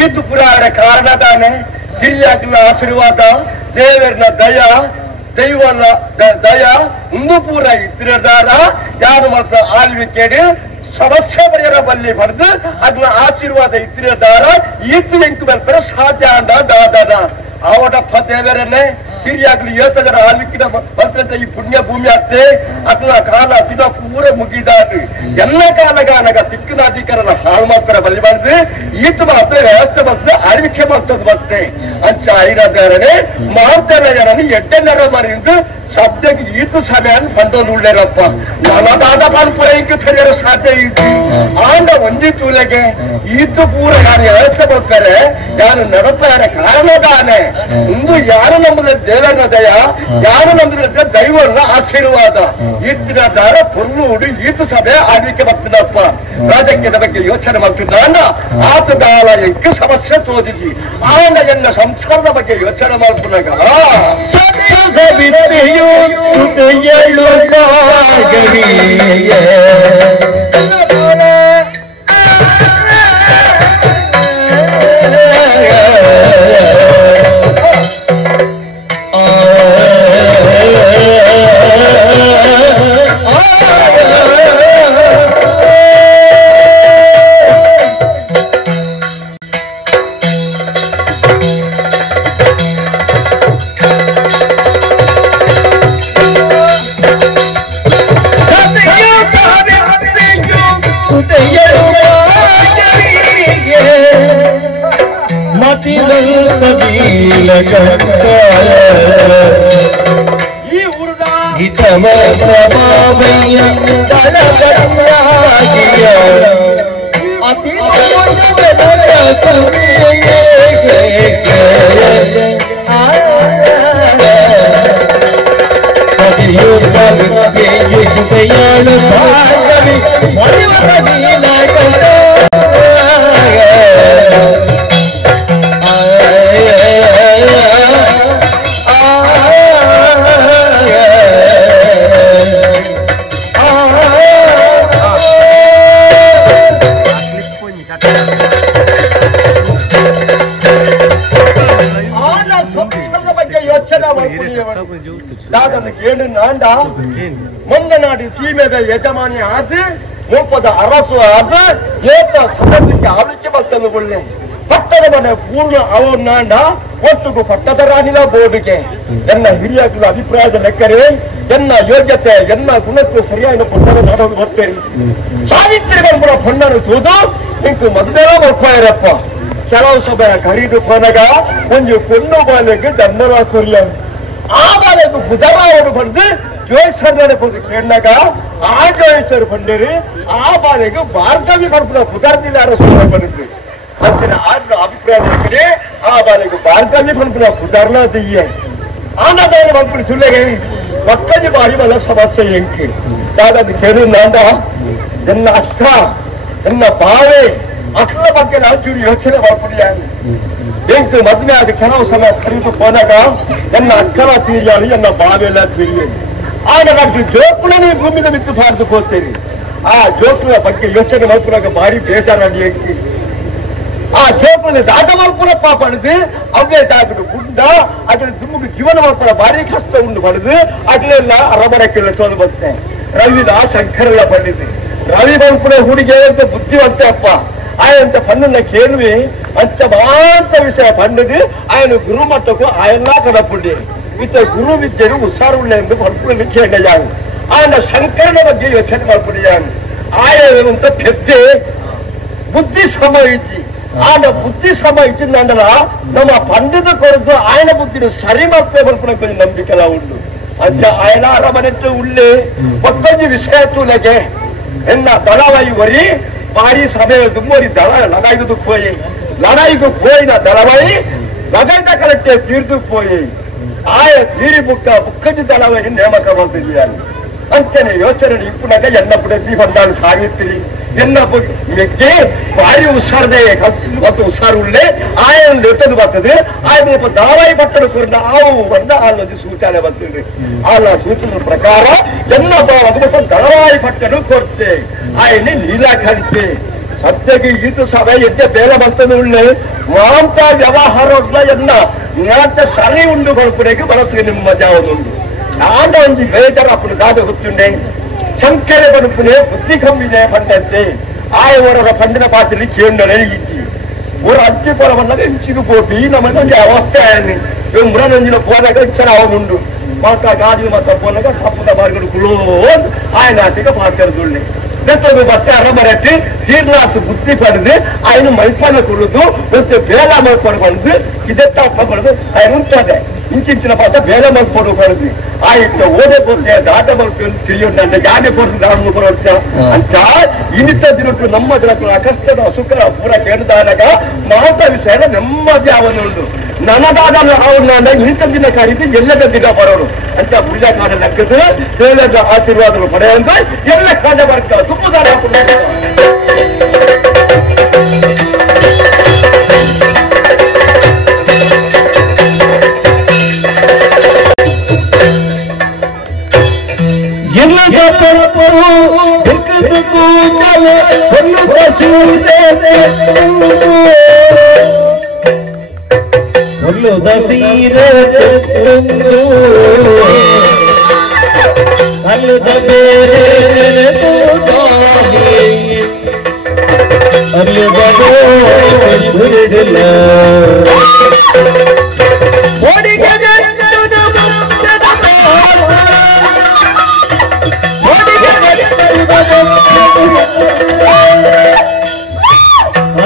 ಈತು ಪುರಾಣ ಕಾರಣದಾನೆ ಹಿರಿಯಾಗಿನ ಆಶೀರ್ವಾದ ದೇವರನ ದಯ ದೈವನ ದಯ ಒಂದು ಪೂರ ಇತ್ತಿರದಾರ ಯಾರು ಮಾತ್ರ ಆಳ್ವಿಕೆಡಿ ಸಮಸ್ಯೆ ಪರಿಹಾರ ಬಲ್ಲಿ ಬರೆದು ಅದನ್ನ ಆಶೀರ್ವಾದ ಇತ್ತಿರದಾರ ಈತು ಎಂಕು ಬರ್ತಾರೆ ಸಾಧ್ಯ ಅಂದ ದಾದಾನ ಅವಡಪ್ಪ ದೇವರನ್ನೇ ಹಿರಿಯಾಗ್ಲಿ 7 ಜನ ಆಳ್ವಿಕಿನ ಬರ್ತಂತ ಈ ಪುಣ್ಯ ಭೂಮಿ ಆಗ್ತೆ ಅದನ್ನ ಕಾಲ ದಿನ ಪೂರ ಮುಗಿದಾಡ್ರಿ ಎಲ್ಲ ಕಾಲಗಾನಗ ಸಿಕ್ಕಿನ ಅಧಿಕಾರನ ಹಾಳು ಮಾಡ್ತಾರೆ ಬಲ್ಲಿ ಬಂದು ಈತ ಮಾತ್ರ ವ್ಯವಸ್ಥೆ ಬರ್ತದೆ ಆಳ್ವಿಕೆ ಮಾಡ್ತದ ಬರ್ತದೆ ಅಂಚ ಐರಾದಾರನೆ ಮಾಡ್ತಾನೆ ಜನನಿ 8 ನೆರ ಮರಿಂದ ಸದ್ಯಕ್ಕೆ ಈತು ಸಮಯ ಬಂದೋದು ಉಳ್ಳೇರಪ್ಪ ನನದಾದ ಪೂರ ಇಂಕ ಸರಿಯಾದ ಸಾಧ್ಯ ಇದ್ದು ಆಂಡ ಒಂದಿ ತೂಲೆಗೆ ಈತು ಪೂರ ಯಾರು ವ್ಯವಸ್ಥೆ ಬರ್ತಾರೆ ಯಾರು ನಡತಾರೆ ಕಾರಣದಾನೆ ಒಂದು ಯಾರು ನಮ್ಮದ ದೇವರ ದಯ ಯಾರು ನಮ್ಮದ ದೈವನ ಆಶೀರ್ವಾದ ಈತಿನ ದಾರ ಪೊರ್ಲೂಡು ಈತು ಸಭೆ ಆಳ್ವಿಕೆ ಬರ್ತದಪ್ಪ ರಾಜಕೀಯದ ಬಗ್ಗೆ ಯೋಚನೆ ಮಾಡ್ತಿದ್ದಾನ ಆತ ದಾಳ ಎಂಕ ಸಮಸ್ಯೆ ತೋದಿದ್ವಿ ಆಂಡ ಎಲ್ಲ ಸಂಸಾರದ ಬಗ್ಗೆ ಯೋಚನೆ ಮಾಡ್ಕೊಂಡಾಗ ಈ ಊರದ ಅತಿ ದಯಾಳು ಭಾಗವಿ ಕೇಳು ನಾಂಡ ಮಂಗನಾಡಿ ಸೀಮೆದ ಯಜಮಾನಿ ಆದ ಮೂಪದ ಅರಸು ಆದ ಏತ ಸಮಯಕ್ಕೆ ಆಳ್ವಿಕೆ ಬರ್ತಂದುಕೊಳ್ಳೆ ಪಟ್ಟದ ಮನೆ ಪೂರ್ಣ ಅವನಾಂಡ ಒಟ್ಟಿಗೂ ಪಟ್ಟದ ರಾಣಿನ ಬೋರ್ಡಿಗೆ ಎನ್ನ ಹಿರಿಯಗಳ ಅಭಿಪ್ರಾಯದ ಲೆಕ್ಕರೆ ಎನ್ನ ಯೋಗ್ಯತೆ ಎನ್ನ ಗುಣಕ್ಕೆ ಸರಿಯಾಗಿ ಪಟ್ಟದ ನಾಡೋದು ಬರ್ತೇನೆ ಸಾವಿತ್ರಿ ಬಂದ್ಬಿಡ ಪಣ್ಣನು ತೂದು ಇಂಕು ಮದುವೆಲ್ಲ ಬರ್ಪಾಯರಪ್ಪ ಕೆಲವು ಸಭೆಯ ಖರೀದು ಕೊನಗ ಒಂದು ಕೊಣ್ಣು ಬಾಲೆಗೆ ದಂಡರ ಕೊರಿಯ ಆ ಬಾಲೆಗೂ ಬುಧರಾವರು ಬಂದು ಜೋಯಿಸರ್ ಬಂದು ಕೇಳಿದಾಗ ಆ ಜೋಯಿಸರು ಬಂದಿರಿ ಆ ಬಾಲೆಗೂ ಭಾರ್ಗವಿ ಬರ್ಬಿಡ ಬುಧರ್ದಿಲ್ಲ ಅರಸು ಬಂದಿದ್ರಿ ಅಂತಿನ ಆದ್ನ ಅಭಿಪ್ರಾಯ ಆ ಬಾಲೆಗೂ ಭಾರ್ಗವಿ ಬಂದ್ಬಿಡ ಬುಧರ್ನ ದೀಯ ಆನದಾನ ಬಂದ್ಬಿಡಿ ಸುಳ್ಳೆಗೆ ಪಕ್ಕಜಿ ಬಾರಿ ಬಲ ಸಮಸ್ಯೆ ಎಂಕಿ ದಾದನ್ನು ಕೇಳು ನಾಂದ ಎನ್ನ ಅಕ್ಕ ಎನ್ನ ಬಾವೆ ಅಕ್ಕನ ಬಗ್ಗೆ ನಾವು ಚೂರು ಯೋಚನೆ ಮಾಡ್ಬಿಡಿಯ ಎಂಟು ಮದುವೆ ಆದ ಕೆಲವು ಸಮಯ ಖರೀದು ಹೋದಾಗ ಎನ್ನ ಅಕ್ಕನ ತೀರಿಯಾಳಿ ಎನ್ನ ಬಾವೆಲ್ಲ ತೀರಿಯಲಿ ಆಗ ನಾನು ಜೋಕುಳನೇ ಭೂಮಿನ ಬಿತ್ತು ಬಾರ್ದು ಹೋಗ್ತೇನೆ ಆ ಜೋಕುಳ ಬಗ್ಗೆ ಯೋಚನೆ ಮಾಡ್ಕೊಂಡಾಗ ಭಾರಿ ಬೇಜಾರಾಗಿ ಎಂಟಿ ಆ ಜೋಕುಳ ದಾಟ ಮಾಡ್ಕೊಂಡ ಪಾಪ ಅಡಿದು ಅವೇ ದಾಟು ಗುಡ್ಡ ಅದ್ರ ದುಮ್ಮಿಗೆ ಜೀವನ ಮಾಡ್ಕೊಂಡ ಭಾರಿ ಕಷ್ಟ ಉಂಡು ಪಡೆದು ಅಡ್ಲೆಲ್ಲ ಅರಮರಕ್ಕೆಲ್ಲ ಚೋದು ಬರ್ತೇನೆ ರವಿದ ಶಂಕರೆಲ್ಲ ಬಂದಿದ್ದೆ ರವಿ ಬಂದ್ಪುರ ಹುಡುಗಿ ಅಂತ ಬುದ್ಧಿವಂತೆ ಅಪ್ಪ ಆಯಂತ ಪಣ್ಣನ್ನ ಕೇಳುವೆ ಅಂಚ ಮಾತ್ರ ವಿಷಯ ಪಂಡದು ಆಯನ ಗುರು ಮಟ್ಟಕ್ಕೂ ಆಯನ್ನ ಕಡಪುಂಡಿ ಇತ್ತ ಗುರು ವಿದ್ಯೆನು ಹುಷಾರುಳ್ಳೆ ಎಂದು ಪಂಪುರಲ್ಲಿ ಕೇಳಿಯಾನು ಆಯನ ಶಂಕರನ ಬಗ್ಗೆ ಯೋಚನೆ ಮಾಡ್ಬಿಡಿಯಾನು ಆಯನಂತ ಪೆದ್ದೆ ಬುದ್ಧಿ ಶ್ರಮ ಇದ್ದಿ ಆನ ಬುದ್ಧಿ ಶ್ರಮ ಇಟ್ಟಿಂದಲ್ಲ ನಮ್ಮ ಪಂಡದ ಕೊರತು ಆಯನ ಬುದ್ಧಿನ ಸರಿ ಮಾಡ್ತೇ ಬರ್ಪುಣ ಕೊಂಚ ನಂಬಿಕೆಲ್ಲ ಉಂಟು ಅಂಚ ಆಯನ ಅರಮನೆತ್ತು ಉಳ್ಳೆ ಒಕ್ಕೊಂದು ವಿಷಯ ತೂಲಗೆ ಎನ್ನ ದಳವಾಯಿ ವರಿ ಭಾರಿ ಸಮಯ ದುಮ್ಮೋರಿ ದಳ ಲಗಾಯಿಗೂ ಪೋಯಿ ಲಡಾಯಿಗೂ ಪೋಯಿನ ದಳವಾಯಿ ಲಗಾಯ್ದ ಕಲೆಕ್ಟೆ ತೀರ್ದು ಪೋಯಿ ಆಯ ತೀರಿ ಬುಕ್ಕಜಿ ದಳವಾಯಿ ನೇಮಕ ಮಾಡ್ತಿದ್ದೀಯಾನು ಅಂಚನೆ ಯೋಚನೆ ಇಪ್ಪುನಾಗ ಎನ್ನ ಬುಡದಿ ಬಂದಾಳು ಸಾವಿತ್ರಿ ಎನ್ನ ಮೆಕ್ಕೆ ಭಾರಿ ಹುಷಾರದೆ ಮತ್ತು ಹುಷಾರುಳ್ಳೆ ಆಯನ ಎತ್ತದು ಬರ್ತದೆ ಆಯ್ತು ದಾವಾಯಿ ಪಟ್ಟಣ ಕೊರಡ ಆವು ಬಂದ ಅಲ್ಲೊಂದು ಸೂಚನೆ ಬರ್ತದೆ ಅಲ್ಲ ಸೂಚನೆ ಪ್ರಕಾರ ಎನ್ನ ದಳವಾಯಿ ಪಟ್ಟಣ ಕೊಡ್ತೆ ಆಯನೆ ನೀಲಾಖಂತೆ ಸದ್ಯಕ್ಕೆ ಈತು ಸಭೆ ಎದ್ದೆ ಬೇಲೆ ಬರ್ತದೆ ಉಳ್ಳೆ ಮಾಂತ ವ್ಯವಹಾರ ಎನ್ನ ಜ್ಞಾತ ಸರಿ ಉಂಡು ಕೊಡ್ಪಡೆಗೆ ಬರಸಿಗೆ ನಿಮ್ಮ ಜಾವದುಂಡು ಆಂಡ ಒಂದು ಬೇಜಾರ ಅಪ್ಪನ ದಾದ ಗೊತ್ತುಂಡೆ ಶಂಕರ ಬದುಕುನೆ ಬುದ್ಧಿ ಕಮ್ಮಿದೆ ಪಂಡಂತೆ ಆಯವರ ಪಂಡಿನ ಪಾತ್ರೆ ಕೇಂದ್ರ ಇಜ್ಜಿ ஒரு அஞ்சு போல பண்ணாங்க இஞ்சிக்கு போட்டு நம்ம கொஞ்சம் அவஸ்தை ஆயிடுது இவன் முரணஞ்சில போனாக்க இச்சனை அவனுண்டு மாக்கா காதி மாத்தா போனாக்க கப்புத மார்க்கெட்டுக்குள்ளோ ஆயநாட்டுக்கு பார்க்கறது உள்ளே ನೆತ್ತದು ಮತ್ತೆ ಅರಮರಕ್ಕೆ ಜೀರ್ಣಾಥ ಬುದ್ಧಿ ಪಡೆದು ಆಯ್ನ ಮೈಪಾಲ ಕೊಡುದು ಮತ್ತೆ ಬೇಲ ಮಾಡ್ಕೊಂಡು ಬಂದು ಇದೆತ್ತ ಪಡೆದು ಆಯ್ನ ಉಂಟದೆ ಇಂಚಿಂಚಿನ ಪಾತ್ರ ಬೇಲ ಮಾಡ್ಕೊಂಡು ಪಡೆದು ಆಯ್ತು ಓದೆ ಕೊಡ್ತೆ ದಾಟ ಮಾಡ್ಕೊಂಡು ತಿಳಿಯೋಣ ಯಾಕೆ ಕೊಡ್ತು ನಾನು ಬರೋತ್ತ ಅಂತ ಇನ್ನಿತ್ತ ದಿನಕ್ಕೂ ನಮ್ಮ ದಿನಕ್ಕೂ ಅಕಷ್ಟದ ಸುಖ ಪೂರ ಕೇಳಿದಾಗ ಮಾತ ವಿಷಯ ನೆಮ್ಮದಿ ಅವನುಂಟು ನನಗಾದ ಅವನ್ನ ಇಂಥ ದಿನ ಕಾಡಿದ್ದು ಎಲ್ಲದ ದಿನ ಬರೋರು ಅಂತ ಪೂಜಾ ಕಾಡ ಲೆಕ್ಕದ ದೇವರ ಆಶೀರ್ವಾದ ಪಡೆಯುವಂತ ಎಲ್ಲ ಕಾಡ ಬರ್ತಾರೆ ತುಂಬುದಾರ ಒಳ್ಳು ದಸೀರೆ ಅಲ್ಲದ ಬೇರೆ ಅಲ್ಲದ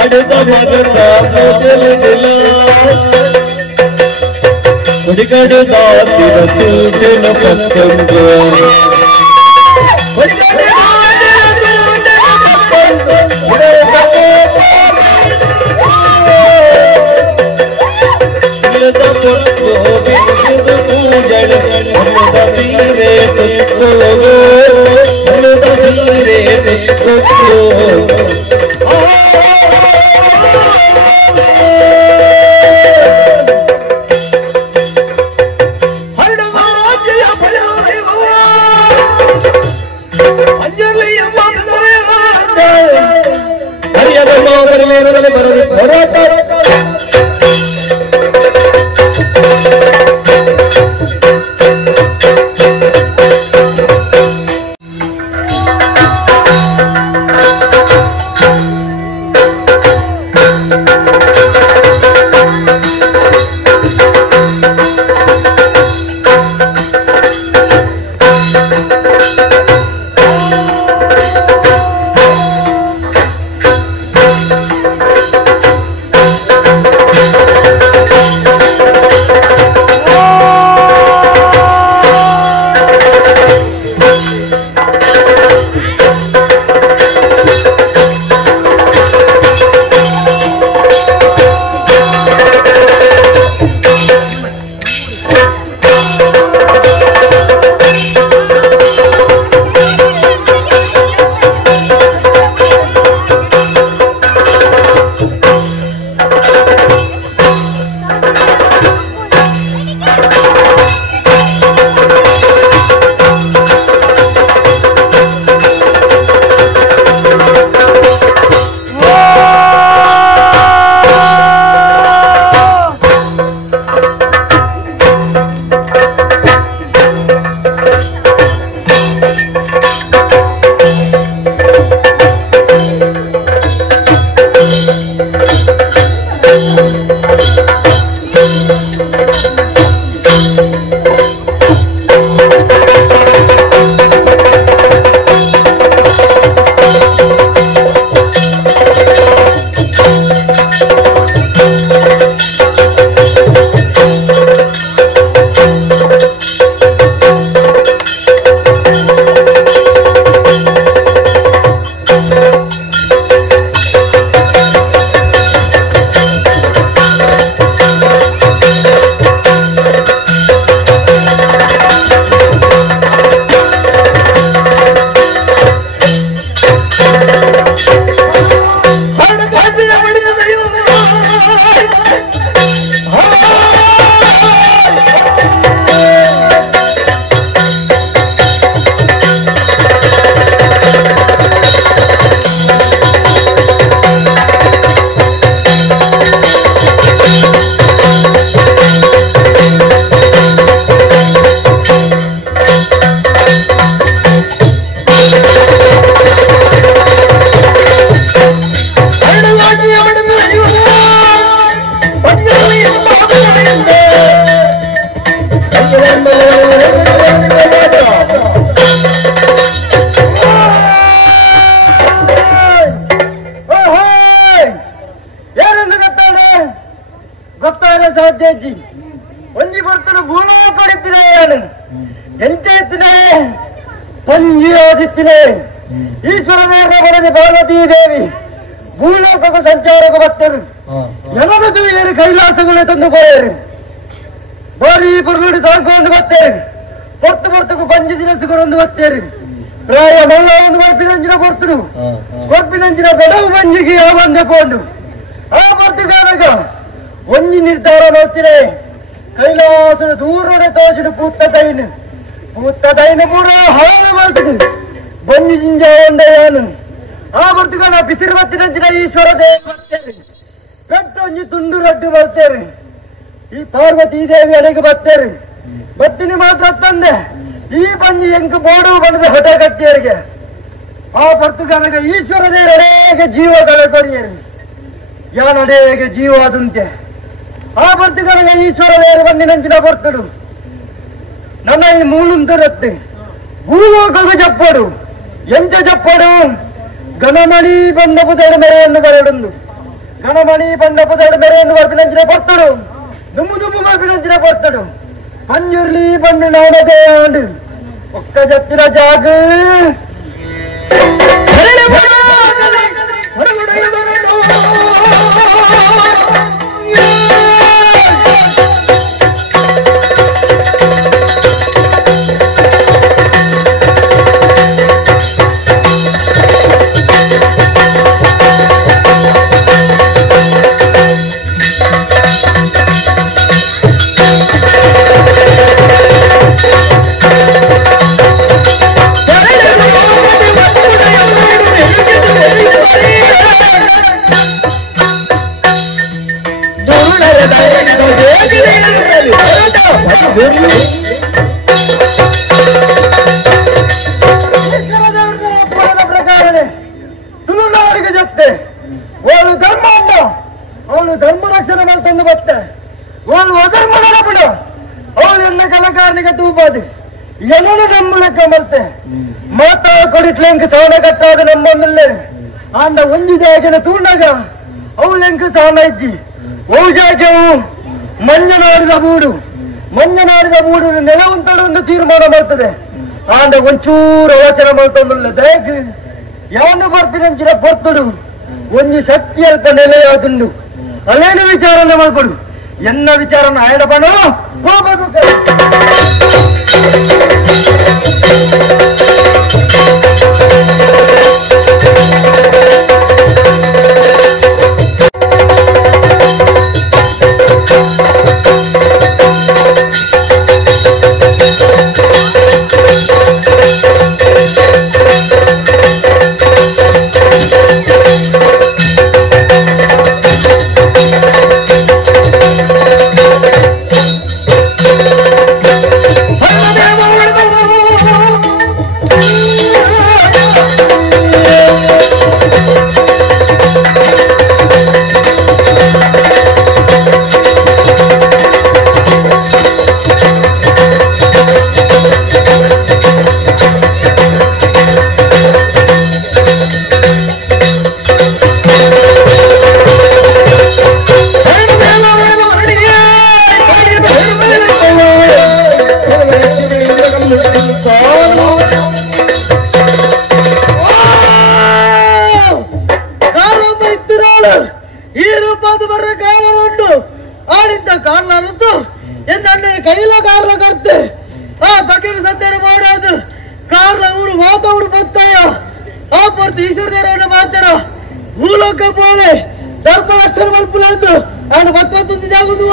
ಅಡದ ಮಗದ ರಾತಿನ ಸೂಚನ ಪತ್ತೊಂದು ಒಂಜಿ ಬರ್ತನ ಭೂಮಿ ಕೊಡುತ್ತಿನ ಎಂಚ ಎತ್ತಿನ ಪಂಜಿ ಓದಿತ್ತಿನ ಈಶ್ವರನೇರ ಬರದೆ ಪಾರ್ವತೀ ದೇವಿ ಭೂಲೋಕಕ್ಕೆ ಸಂಚಾರಕ್ಕೆ ಬರ್ತರು ಎಲ್ಲರೂ ತುಳಿಯರು ಕೈಲಾಸಗಳೇ ತಂದು ಹೋಯರು ಬಾರಿ ಬರುಡಿ ತಾಕೊಂಡು ಬರ್ತೇರು ಹೊತ್ತು ಬರ್ತಕ್ಕೂ ಪಂಜಿ ದಿನಸುಗರೊಂದು ಬರ್ತೇರು ಪ್ರಾಯ ಮಲ್ಲ ಒಂದು ಕೊರ್ಪಿನಂಜಿನ ಬರ್ತರು ಕೊರ್ಪಿನಂಜಿನ ಬೆಡವು ಮಂಜಿಗೆ ಬಂದೆ ಪೋಂಡು ಆ ಬರ್ತಿಗಾನಗ ಒಂಜಿ ನಿರ್ಧಾರ ನೋಡ್ತೀನಿ ಕೈಲಾಸನ ದೂರಡೆ ತೋಚಿನ ಪೂತ್ತ ದೈನು ಪೂರ ಹಾಳು ಮಾಡ್ತಿದ್ದು ಬಂಜಿ ಜಿಂಜ ಒಂದಯಾನು ಆ ಬರ್ತಿಗಾನ ಬಿಸಿರು ಬತ್ತಿನಂಚಿನ ಈಶ್ವರ ದೇವ ಬರ್ತೇನೆ ಕಟ್ಟೊಂಜಿ ತುಂಡು ರಡ್ಡು ಬರ್ತೇನೆ ಈ ಪಾರ್ವತೀ ದೇವಿ ಅಡೆಗೆ ಬರ್ತೇನೆ ಬತ್ತಿನಿ ಮಾತ್ರ ತಂದೆ ಈ ಬಂಜಿ ಎಂಕ ಬೋಡು ಬಣ್ಣದ ಹೊಟ್ಟೆ ಕಟ್ಟಿಯರಿಗೆ ಆ ಬರ್ತಿಗಾನಗ ಈಶ್ವರ ದೇವರೆಗೆ ಜೀವ ಕಳೆಕೊಡಿಯರು ಯಾನಡೆಗೆ ಜೀವ ಅದಂತೆ ಆ ಬರ್ತಿಗಾನಗ ಈಶ್ವರ ದೇವರು ಬಂದಿನಂಚಿನ ಬರ್ತಡು ನನ್ನ ಈ ಮೂಲಂತರತ್ತೆ ಭೂಲೋಕಗ ಚಪ್ಪಡು ಎಂಚ ಚಪ್ಪಡು ಗಣಮಣಿ ಬಂಡಪುದಡು ಮೆರೆಯನ್ನು ಬರಡುಂದು ಗಣಮಣಿ ಬಂಡಪುದಡು ಮೆರೆಯನ್ನು ಬರ್ಪಿನಂಚಿನ ಬರ್ತಡು ದುಮ್ಮು ದುಮ್ಮು ಬರ್ಪಿನಂಚಿನ ಬರ್ತಡು పంజుర్లి బండి నాడదే ఆడు ఒక్క జత్తిన జాగు ಪ್ರಕಾರನೇ ತುಳುನಾಡಿಗೆ ಜೊತೆ ಅವಳು ಧರ್ಮ ಅಲ್ಲ ಅವಳು ಧರ್ಮ ರಕ್ಷಣೆ ಮಾಡ್ಕೊಂಡು ಬತ್ತೆ ಅವಳು ಅಧರ್ಮ ಬಿಡ ಅವಳು ಎನ್ನ ಕಲಾಕಾರನಿಗೆ ತೂಪಾದು ಏನನ್ನು ನಮ್ಮ ಲೆಕ್ಕ ಮಲ್ತೆ ಮಾತಾ ಕೊಡಿಟ್ಲೆಂಕ್ ಸಾಣ ಕಟ್ಟಾದ ನಮ್ಮೊಂದಿಲ್ಲ ಆಂಡ ಒಂಜಿ ಜಾಗನ ತೂಂಡಾಗ ಅವಳೆಂಕ್ ಸಾಣ ಇಜ್ಜಿ ಅವು ಜಾಗವು ಮಂಜನಾಡಿದ ಬೂಡು ನೆಲವಂತಡ ಒಂದು ತೀರ್ಮಾನ ಮಾಡ್ತದೆ ಆಂಡ ಒಂಚೂರು ಯೋಚನೆ ಮಾಡ್ತೊಂದಿಲ್ಲ ದಯಕ್ ಯಾವನು ಬರ್ಪಿನಂಚಿನ ಪೊರ್ತುಡು ಒಂಜಿ ಶಕ್ತಿ ಅಲ್ಪ ನೆಲೆಯಾದುಂಡು ಅಲ್ಲೇನು ವಿಚಾರಣೆ ಮಾಡ್ಕೊಡು ಎನ್ನ ವಿಚಾರನ ಆಯಡ ಬಣ ಹೋಗ್ಬೇಕು ಈ ರೂಪದ ಬರ್ರ ಕಾರಣುಂಟು ಆಡಿದ್ದ ಕಾರಣತ್ತು ಎಂದ ಕೈಲ ಕಾರ್ಲ ಕರ್ತೆ ಆ ಬಕೀರ್ ಸತ್ಯನ ಮಾಡೋದು ಕಾರ್ಲ ಊರು ಮಾತವರು ಬತ್ತಾಯ ಆ ಪರ್ತಿ ಈಶ್ವರ ದೇವರನ್ನ ಮಾತಾರ ಭೂಲೋಕ ಬೋಲೆ ಧರ್ಮ ರಕ್ಷಣೆ ಮಲ್ಪುಲಂದು ಆಡ ಮತ್ತೊಂದು ಜಾಗುದು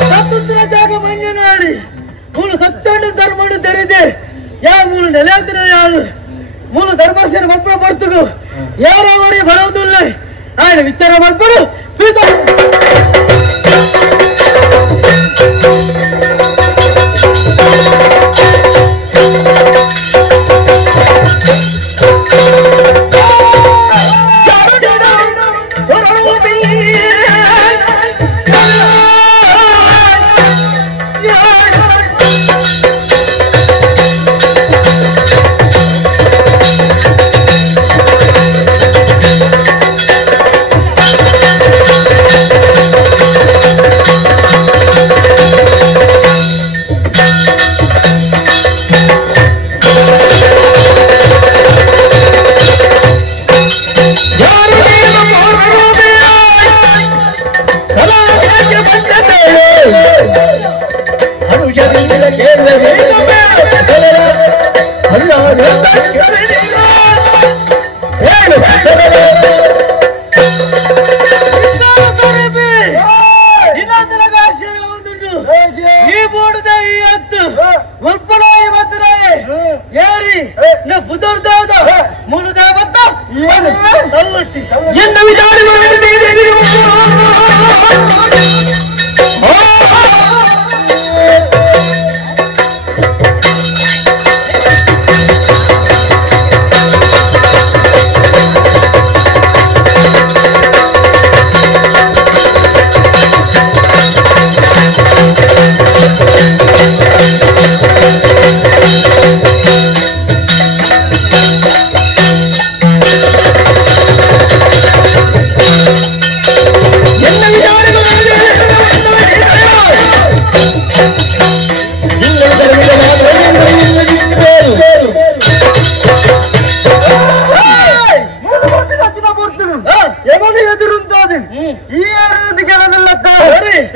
ಸ್ವತಂತ್ರ ಜಾಗ ಮಂಜನಾಡಿ ಮೂಲ ಸತ್ತಂಡ ಧರ್ಮಡು ತೆರೆದೆ ಯಾವ ಮೂಲ ನೆಲೆಯಾತಿನ ಯಾರು ಮೂಲ ಧರ್ಮರ್ಶನ ಮಕ್ಕಳ ಬರ್ತುಗು ಯಾರವರಿಗೆ ಬರೋದಿಲ್ಲ ಆಯ್ನ ವಿಚಾರ ಮಾಡ್ಕೊಂಡು ಎನ್ನ ವಿಚಾರಗಳು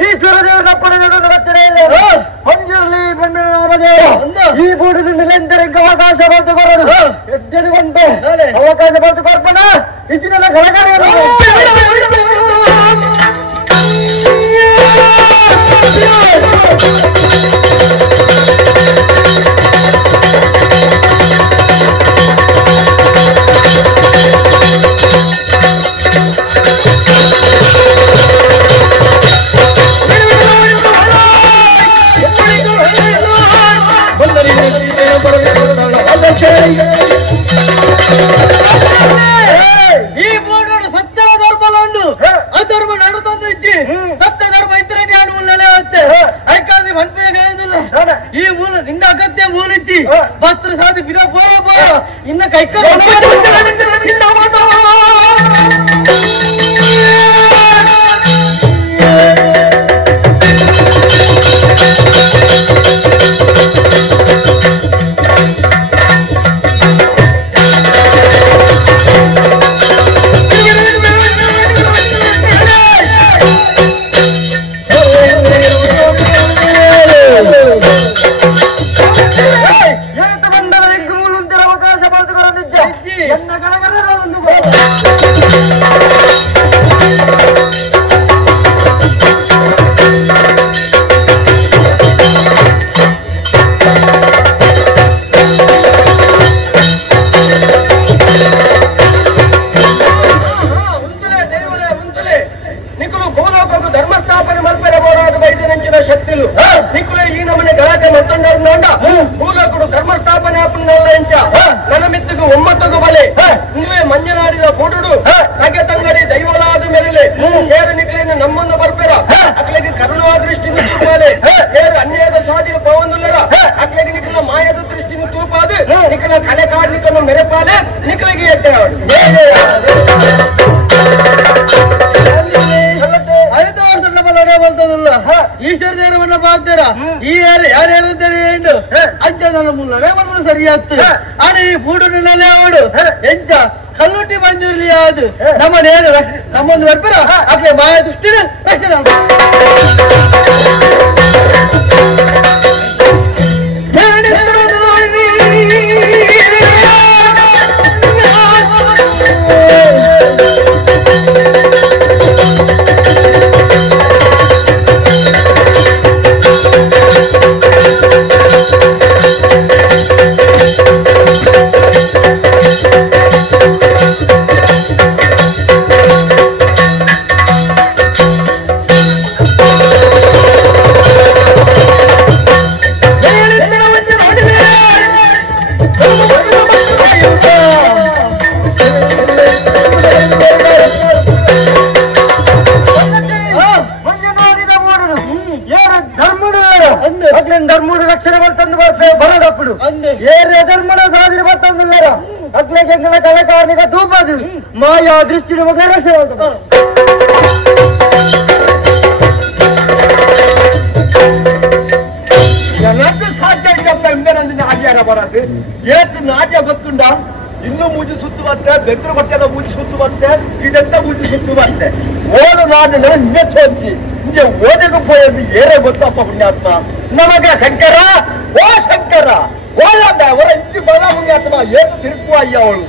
ಈಶ್ವರ ದೇವರ ಪಂಜುರ್ಲಿ ಈ ಬೂಡಿನ ನಿರಂತರಕ್ಕೆ ಅವಕಾಶ ಬರೆದುಕೊರಡು ಎದ್ದೆದು ಬಂತು ಅವಕಾಶ ಬರೆದುಕೊರ್ಪಣ ಇಚ್ಚಿನ ಕಲಕಾರ ಈ ಬೋರ್ಡ್ ಸತ್ಯದ ಧರ್ಮ ಉಂಟು ಅಧರ್ಮ ನಡುತ್ತಂದಿಚ್ಚಿ ಸತ್ಯ ಧರ್ಮ ಇದ್ರೆ ನಾನು ಮುಲ್ಲೇ ಹೋಗುತ್ತೆ ಐಕಾದಿ ಮನ್ಪಿನ ಕೈದಿಲ್ಲ ಈ ಮೂಲ ನಿನ್ನ ಅಗತ್ಯ ಮೂಲಿಚ್ಚಿ ಭಕ್ತರ ಸಾಧಿ ಬಿರ ಬೋ ಇನ್ನ ಕೈಕರ శక్తులు నీకులే ఈ నమని గలాటే మొత్తండ భూలోకుడు ధర్మస్థాపన ననమిత్తుకు ఉమ్మత్తుకు బలే నువ్వే మంజనాడిದ ಬುಡುಡು ತಗೆ ತಂಗಡಿ ದೈವಲಾದ ಮೆರಲೆ ಏರು ನಿಕ್ಲಿನ ನಮ್ಮನ್ನು ಬರ್ಪೆರ ಅಕ್ಲೆಗೆ ಕರುಣಾ ದೃಷ್ಟಿನ ತೂಪಾಲೆ ಏರು ಅನ್ಯಾಯದ ಸಾಧಿನ ಪವಂದುಲ್ಲರ ಅಕ್ಲೆಗೆ ನಿಕ್ಲ ಮಾಯದ ದೃಷ್ಟಿನ ತೂಪಾದು ನಿಕ್ಲ ಕಲೆ ಕಾರ್ಮಿಕನ್ನು ಮೆರೆಪಾಲೆ ನಿಕ್ಲೆಗೆ ಎಟ್ಟೆ ಅವಳು ಈಶ್ವರ ದೇವರನ್ನ ಬಾಳ್ತೀರ ಈ ಯಾರೇನು ಅಂಚದಲ್ಲ ಮುಲ್ಲೇ ಮನ ಸರಿಯಾತ್ತು ಆನೆ ಈ ಬೂಡುನಲ್ಲೇ ಅವಡು ಎಂಚ ಕಲ್ಲುಟ್ಟಿ ಮಂಜೂರ್ಲಿ ಯಾವುದು ನಮ್ಮ ನೇರು ನಮ್ಮೊಂದು ಬರ್ಬರ ಅಕ್ಕೆ ಮಾಯ ದೃಷ್ಟಿನ ರಕ್ಷಣೆ ಧರ್ಮದ ರಕ್ಷಣೆ ಬರ್ತಂದು ಬರೋಡಪ್ಪಡು ಏರೇ ಧರ್ಮದ ಸಾಧನೆ ಬರ್ತಂದಿಲ್ಲರ ಅಕ್ಲೆಗೆ ಕಲಕಾರನಿಗ ತೂಪದು ಮಾಯಾ ದೃಷ್ಟಿ ಮಗ ರಕ್ಷಣೆ ನನಗೂ ಸಾಧ್ಯ ಇದ್ದಪ್ಪ ಇಂದರಂದಿನ ಆಚಾರ ಬರದು ಏತು ನಾಟ್ಯ ಗೊತ್ತುಂಡ ಇನ್ನು ಮೂಜಿ ಸುತ್ತು ಬತ್ತೆ ಬೆದ್ರು ಬಟ್ಟೆದ ಮೂಜಿ ಸುತ್ತು ಬತ್ತೆ ಇದೆಂತ ಮೂಜಿ ಸುತ್ತು ಬತ್ತೆ ಓದು ನಾಡು ಹಿಂದೆ ತೋರಿಸಿ ಹಿಂಗೆ ಓದಿಗೆ ಪೋಯದು ಏರೇ ಗೊತ್ತಪ್ಪ ಪುಣ್ಯಾತ್ಮ ನಮಗ ಶಂಕರ ಓ ಶಂಕರ ಓಲಾದ ಅವರ ಇಂಚಿ ಬಲ ಪುಣ್ಯಾತ್ಮ ಏತು ತಿರುಗುವ ಅಯ್ಯ ಅವಳು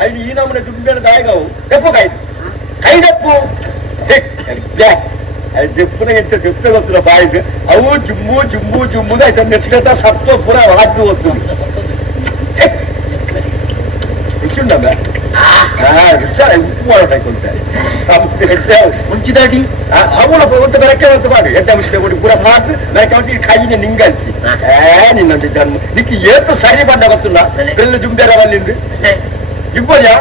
అది ఈ నమ్మని దుంబేరు దాయగావు చెప్పు కై చెప్పు అది చెప్పున ఎంత చెప్తే వస్తున్నా బాయికి అవు జుమ్ము జుమ్ము జుమ్ముగా అయితే నెచ్చినంత సత్తో పూర వాటి వస్తుంది ఇచ్చిండమ్మా ఉప్పు వాడతాయి కొంచెం ಮುಂಚಿದಾಡಿ ಅವಳ ಒಂದು ಬೆರಕೆ ಒಂದು ಮಾಡಿ ಎಡ್ಡ ಮುಚ್ಚೆ ಕೊಡಿ ಪೂರ ಮಾತು ಬೆರಕೆ ಕೈನ ನಿಂಗಲ್ಸಿ ನಿನ್ನೊಂದು ಜನ್ಮ ನಿಕ್ಕೆ ಏತು ಸರಿ ಬಂದ ಗೊತ್ತಿಲ್ಲ ಬೆಲ್ಲ ಜುಂಬೇರ ಬಲ್ಲಿಂದು ಇಬ್ಬರ್ಯಾ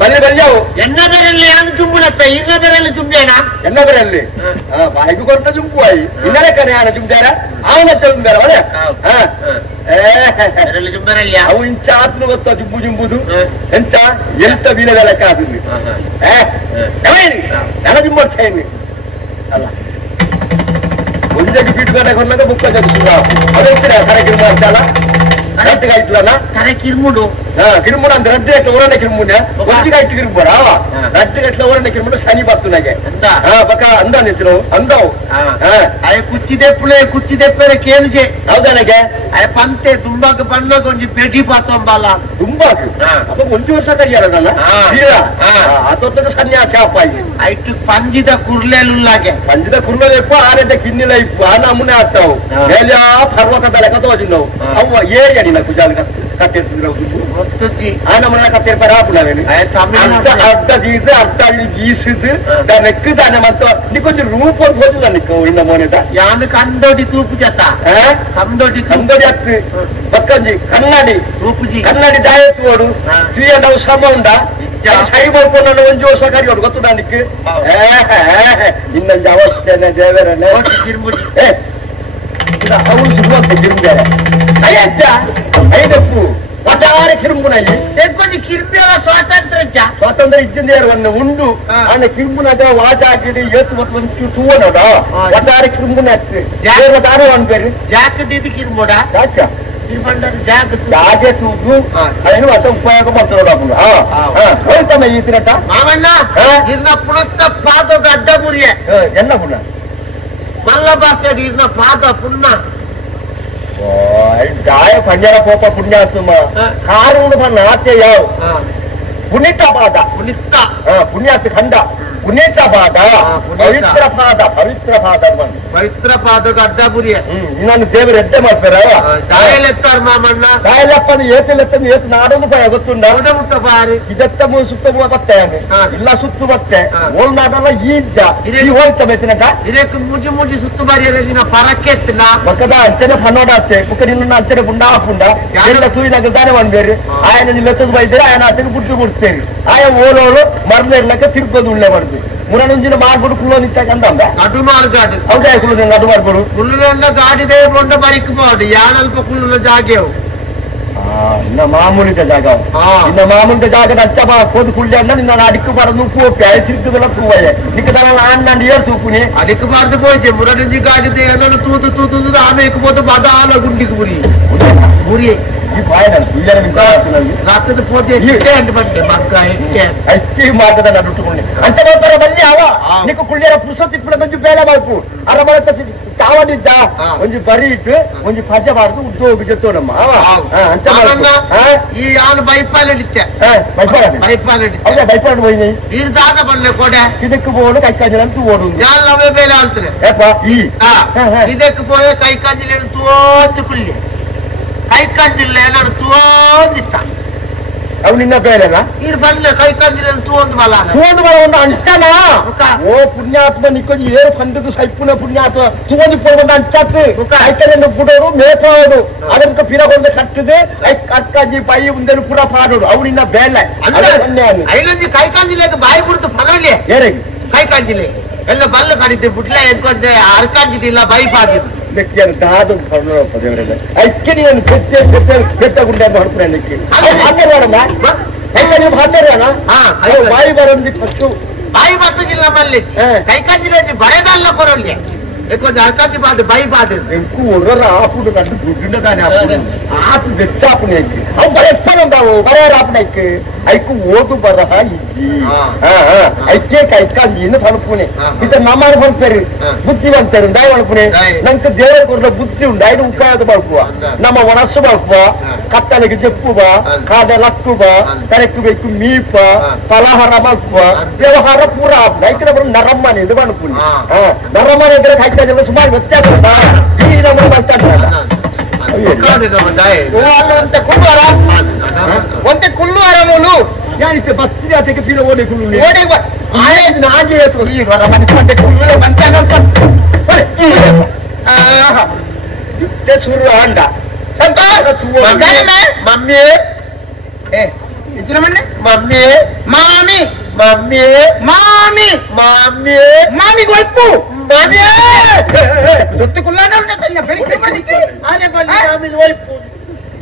ಬಲ್ಲಿ ಬಲ್ಯಾವು ಎನ್ನ ಬೆರಲ್ಲಿ ಯಾನು ಜುಂಬುಳತ್ತ ಇನ್ನ ಬೆರಲ್ಲಿ ಜುಂಬೇನ ಎನ್ನ ಬೆರಲ್ಲಿ ಬಾಯಿಗೆ ಕೊಟ್ಟ ಜುಂಬು ಆಯಿ ಇನ್ನಲೆ ಕರೆ ಯಾನ ಜುಂಬೇರ ಅವನ ಜುಂಬೇರ ಅದೇ ಜುಂಬೇರಲ್ಲ ಅವು ಇಂಚ ಆತ್ನು ಗೊತ್ತ ಜುಂಬು ಜುಂಬುದು ಎಂಚ ಎಂತ ವೀಲದ ಲೆಕ್ಕ ಆದ್ರಿ ನನ್ನ ಜುಂಬು ಚೈನಿ ಅಲ್ಲ ಒಂದಕ್ಕೆ ಬಿಟ್ಕೊಂಡ ಕೊನ್ನಾಗ ಬುಕ್ಕ ಜಗಿಸುವ ಅದಕ್ಕೆ ಕರೆ ಕಿರುಮ ಅಂತಲ್ಲ ಕರೆಕ್ಟ್గా ఇట్లా కరె కిరుముడు కిరుముడు అంత రెడ్డి ఎట్లా ఊరనే కిరుముడు ఒంటిగా ఇట్టు కిరుముడు రెడ్డి ఎట్లా ఊరనే కిరుముడు శని బతున్నాగే పక్క అందా నిచ్చిన అందావు అవి కుచ్చి తెప్పలే కేనుజే అవుదానగే అవి పంతే దుంబాకు పండ్ల కొంచెం పెట్టి పోతాం బాల దుంబాకు అప్ప కొంచెం ವರ್ಷ ಕೈಯಾರದಲ್ಲ ಅದೊಂದು ಸನ್ಯಾಸಿ ಅಪ್ಪಾಯಿ ಐಟು ಪಂಜಿದ ಕುರ್ಲೇಲುಲ್ಲಾಗೆ ಪಂಜಿದ ಕುರ್ಲೇಲು ಇಪ್ಪ ಆರೆದ ಕಿನ್ನಿಲ ಇಪ್ಪ ನಮ್ಮನೆ ಆಗ್ತಾವು ಮೇಲೆ ಪರ್ವತದ ಲೆಕ್ಕ ತೋಜಿನವು ಅವ ಏರಿಯ ನಿನ್ನ ಕುಜಾಲ ಕಟ್ಟಿರ್ತಿದ್ರು ಆ ನಮ್ಮನೆ ಕಟ್ಟಿರ್ಪಾರ ಹಾಪುಣವೇನು ಅರ್ಧ ಗೀಸು ಅರ್ಧ ಗೀಸಿದ್ದು ನೆಕ್ಕು ತಾನೆ ಮತ್ತೆ ನೀ ಕೊಂಚ ರೂಪ ಹೋದ ನಿಕ್ಕ ಇನ್ನ ಮೋನೆದ ಯಾನು ಕಂದೋಡಿ ತೂಪು ಜತ ಕಂದೋಡಿ ಹತ್ತು ಪಕ್ಕಂಜಿ ಕನ್ನಡಿ ರೂಪುಜಿ ಕನ್ನಡಿ ದಾಯತ್ತು ಓಡು ತ್ರೀ ಅಂಡ್ ಹೌಸ್ ಸಮ ಉಂಡ ಸೈ ಮಾಡ್ಕೊಂಡು ಒಂಜು ವರ್ಷ ಕರಿಯೋಡು ಗೊತ್ತು ನನಕ್ಕೆ ಇನ್ನೊಂದು ಅವಸ್ಥೆನೆ ದೇವರನೆ ಅವಳು ಸುಮ್ಮನೆ ಕಿರುಂಬೇರೆ ಅಯ್ಯಜ್ಜ ಐದಪ್ಪು ಒಟ್ಟಾರೆ ಕಿರುಂಬುನಲ್ಲಿ ತೆಕ್ಕೊಂದು ಕಿರುಂಬಿಯಲ್ಲ ಸ್ವಾತಂತ್ರ್ಯ ಇಜ್ಜಿಂದೇರವನ್ನು ಉಂಡು ಅನ್ನ ಕಿರುಂಬುನದ ವಾಚ ಹಾಕಿಡಿ ಏತು ಮತ್ತು ಒಂದು ತೂವನೋಡ ಒಟ್ಟಾರೆ ಕಿರುಂಬುನ ದಾರ ಅನ್ಬೇರಿ ಜಾಕದಿದ್ದು ಕಿರುಂಬೋಡ ಯಾಕ ಜಾಗೆ ತೂಗು ಅದನ್ನು ಮತ್ತೆ ಉಪಯೋಗ ಮಾಡ್ತಾರೋಡ ಹೋಯ್ತಮ್ಮ ಈ ತಿರಟ ಮಾವಣ್ಣ ಇರ್ನ ಪುನಸ್ತ ಪಾದ ಅಡ್ಡ ಮುರಿಯ ಎಲ್ಲ ಪುಣ್ಯ ಮಲ್ಲ ಬಾಸ್ಟೆಡ್ ಇರ್ನ ಪಾದ ಪುಣ್ಯ ಗಾಯ ಪಂಜರ ಪೋಪ ಪುಣ್ಯ ಸುಮ ಕಾರು ನಾಟ್ಯ ಯಾವ ಪುನೀತ ಪಾದ ಪುಣ್ಯಾಸ ಖಂಡ ಪುನೀತ ಪಾದ ಪವಿತ್ರ ಪಾದ ಅಡ್ಡಪುರಿಯ ಇನ್ನೊಂದು ದೇವರು ಎಡ್ಡೆ ಮಾಡ್ತಾರ ದಾಯಲೆತ್ತಾರ ಮಾಮಣ್ಣ ದಾಯಲೆಪ್ಪನ ಏತಿಲೆತ್ತನ್ನು ಏತು ನಾಡೋದು ಭಯ ಗೊತ್ತುಂಡ ಮುಟ್ಟ ಬಾರಿ ಇದೆತ್ತ ಸುತ್ತ ಬತ್ತೆ ಇಲ್ಲ ಸುತ್ತು ಬತ್ತೆ ಓಲ್ ನಾಡಲ್ಲ ಈಜ್ಜ ಈ ಹೋಯ್ತ ಮೆತ್ತಿನಕ ಇದಕ್ಕೆ ಮುಜಿ ಸುತ್ತು ಬಾರಿ ಪರಕ್ಕೆ ಎತ್ತಿನ ಮಕ್ಕದ ಅಂಚನೆ ಪನ್ನೋಡಾಚೆ ಮುಖ ನಿನ್ನ ಅಂಚನೆ ಪುಂಡ ಹಾಪುಂಡ ಎಲ್ಲ ತೂಯಿನಾಗ ದಾನೆ ಬಂದೇರಿ ಆಯನ ನಿಲ್ಲತ್ತದು ಬೈದೇರಿ ಆಯನ ಆಚೆಗೆ ಬುಟ್ಟಿ ಮುಡ್ತೇರಿ ಆಯ ಓಲೋಳು ಮರ್ನೇರ್ಲಕ್ಕ ತಿರ್ಗೋದು ಉಳ್ಳೆ ಬರ್ತದೆ ಮುರನೊಂಜಿನ ಮಾಡ್ಬಿಡು ಕುಳ್ಳೋ ನಿಂತಂದ ನಡು ಮಾರ್ಗಾಡು ಹೌದಾ ಕುಳ್ಳು ನಡು ಮಾಡ್ಬಿಡು ಕುಳ್ಳುನ ಗಾಡಿದೆ ಬೊಂಡ ಬರಿಕ್ ಮಾಡಿ ಯಾನಲ್ಪ ಕುಳ್ಳುನ ಜಾಗೆವು ಇನ್ನ ಮಾಮೂಲಿದ ಜಾಗ ಇನ್ನ ಮಾಮೂಲಿದ ಜಾಗದ ಅಚ್ಚ ಕೋದು ಕುಳ್ಳಿ ಅನ್ನ ನಿನ್ನ ಅಡಿಕ್ಕು ಬಾರದು ಉಪ್ಪು ಸಿಕ್ಕದಲ್ಲ ತೂವಯ್ಯ ನಿಕ್ಕದಲ್ಲ ನಾನು ಏರ್ ತೂಪುನಿ ಅಡಿಕ್ಕು ಬಾರದು ಪೋಯ್ತೆ ಮುರನೊಂಜಿ ಗಾಡಿದೆ ಏನನ್ನು ತೂತು ಆಮೇಲೆ ಹೋದ ಬದಾಲ ಗುಂಡಿಗೆ ಗುರಿ ಈ ಬಾಯ್ ರಕ್ತದ ಪೋತೆ ಅಂಟು ಬಂದೆ ಮಕ್ಕ ಅಕ್ಕಿ ಮಾತದ ನಾನು ಉಟ್ಟುಕೊಂಡೆ ಅಂತ ಬರ್ತಾರ ಬಲ್ಲಿ ಅವ ನಿಕ್ಕ ಕುಳ್ಳಿಯರ ಪುರುಸತ್ ಇಪ್ಪಡ ಮಂಜು ಬೇಳೆ ಮಾಡ್ಕು ಅರಮಳ ಚಾವಡಿದ್ದ ಒಂಜಿ ಬರಿ ಇಟ್ಟು ಒಂಜಿ ಪಜ ಬಾರ್ದು ಉದ್ಯೋಗ ಜೊತ್ತೋನಮ್ಮ ಅಂತ ಈ ಯಾನು ಬೈಪಾಲಿಟ್ಟೆ ಬೈಪಾಲ್ ಹೋಯ್ನಿ ಇರ್ದಾದ ಬನ್ನೆ ಕೊಡೆ ಇದಕ್ಕೆ ಬೋಡು ಕೈ ಕಾಜಿಲ ಅಂತ ಓಡು ಯಾರು ನವೇ ಬೇಲೆ ಅಂತಾರೆ ಇದಕ್ಕೆ ಪೋಯ ಕೈ ಕಾಜಿಲ ತೋತು ಕುಳ್ಳಿ ಕೈ ಕಂದಿಲ್ಲ ಏನಾದ್ರು ತೂಂದಿತ್ತ ಅವು ನಿನ್ನ ಬೇರೆನಾ ಇರ್ ಬಲ್ಲೆ ಕೈ ಕಂದಿಲ್ಲ ತೂಂದು ಬಲ ಒಂದು ಅಂಚಾನ ಓ ಪುಣ್ಯಾತ್ಮ ನಿಕ್ಕೊಂದು ಏರು ಕಂದದ್ದು ಸೈಪುನ ಪುಣ್ಯಾತ್ಮ ತೂಂದು ಪೋಡು ಅಂಚಾತು ಕೈಕಲ್ಲಿ ಬಿಡೋರು ಮೇಪೋಡು ಅದಕ್ಕೆ ಪಿರಗೊಂದು ಕಟ್ಟದೆ ಕಟ್ಕಾಜಿ ಪೈ ಮುಂದೆ ಪುರ ಪಾಡೋಡು ಅವು ನಿನ್ನ ಬೇಲೆ ಐಲೊಂದು ಕೈ ಕಂದಿಲ್ಲ ಬಾಯಿ ಬಿಡ್ತು ಪರವಲ್ಲಿ ಏರಿಗೆ ಕೈ ಕಂದಿಲ್ಲ ಎಲ್ಲ ಬಲ್ಲ ಕಡಿತೆ ಬಿಟ್ಲೆ ಎದ್ಕೊಂಡೆ ಅರ್ಕಾಂಜಿದಿಲ್ಲ ಬೈ ಪಾದಿದ್ದು ದಾದು ದೇವರೆಲ್ಲ ಅಕ್ಕಿ ನೀನು ಕೆಟ್ಟ ಗುಂಡೆ ಮಾಡ್ತಾರೆ ಹಾಕ್ತಾರಮ್ಮ ನೀವು ಹಾಕ್ತಾರಣ ಬಾಯಿ ಬರೋದು ಫಸ್ಟ್ ಬಾಯಿ ಬರ್ತದಿಲ್ಲ ಮಲ್ಲಿ ಕೈ ಕಂಜಿಲ್ಲ ಬರೆದಲ್ಲ ಕೊರಲ್ಗೆ ಯಾಕೊಂದು ಅರ್ಕಾಂಜಿ ಬಾದು ಬೈ ಬಾದು ಎಂಕು ಒರ್ರ ಆಪುಡು ಕಟ್ಟು ದುಡ್ಡಿನ ತಾನೆ ಆಪು ಬೆಚ್ಚ ಆಪುನೆ ಅವು ಬರೆ ಎಪ್ಪ ಉಂಟಾವು ಬರೆಯರ ಆಪುನಕ್ಕೆ ಐಕು ಓದು ಬರಹ ಇಜ್ಜಿ ಐಕೆ ಕೈಕ ಇನ್ನು ತಲುಪುನೆ ಇತ ನಮ್ಮನ ಬಂಪೇರು ಬುದ್ಧಿವಂತರು ದಾಯ ಮಾಡ್ಪುನೆ ನಂಗೆ ದೇವರ ಕೊಡ್ದ ಬುದ್ಧಿ ಉಂಡು ಐದು ಉಪಯೋಗ ಮಾಡ್ಕುವ ನಮ್ಮ ಒಣಸು ಮಾಡ್ಕುವ ಕತ್ತಲಿಗೆ ಜಪ್ಪುವ ಕಾದ ಲಕ್ಕುವ ಕರೆಕ್ಟು ಬೇಕು ಮೀಪ ಫಲಹಾರ ಮಾಡ್ಕುವ ವ್ಯವಹಾರ ಪೂರ ರೈತರ ಬರೋ ನರಮ್ಮನೆ ಇದು ಮಾಡ್ಪುನೆ ನರಮ್ಮನೆ ಇದ್ರೆ ಕಾಯ್ತಾ ಸುಮಾರು ವ್ಯತ್ಯಾಸ ಈ ನಮ್ಮ ಮಾತಾಡ್ತಾರೆ ಒಂದೇ ಕುಲ್ಲು ಆರಾಮಲು ಯಾನಿತ್ತೆ ಬಸ್ಸಿನ ಆತಕ್ಕೆ ಬೀಳ ಓಡಿ ಕುಳ್ಳು ನಾಗೆ ಶುರು ಅಂಡ ಮಮ್ಮಿ ಮಮ್ಮಿ ಮಾಮಿ ಮಮ್ಮಿ ಮಾಮಿ ಮಾಮಿ ಮಾಮಿ ಗೊತ್ತು ಮಾಮಿ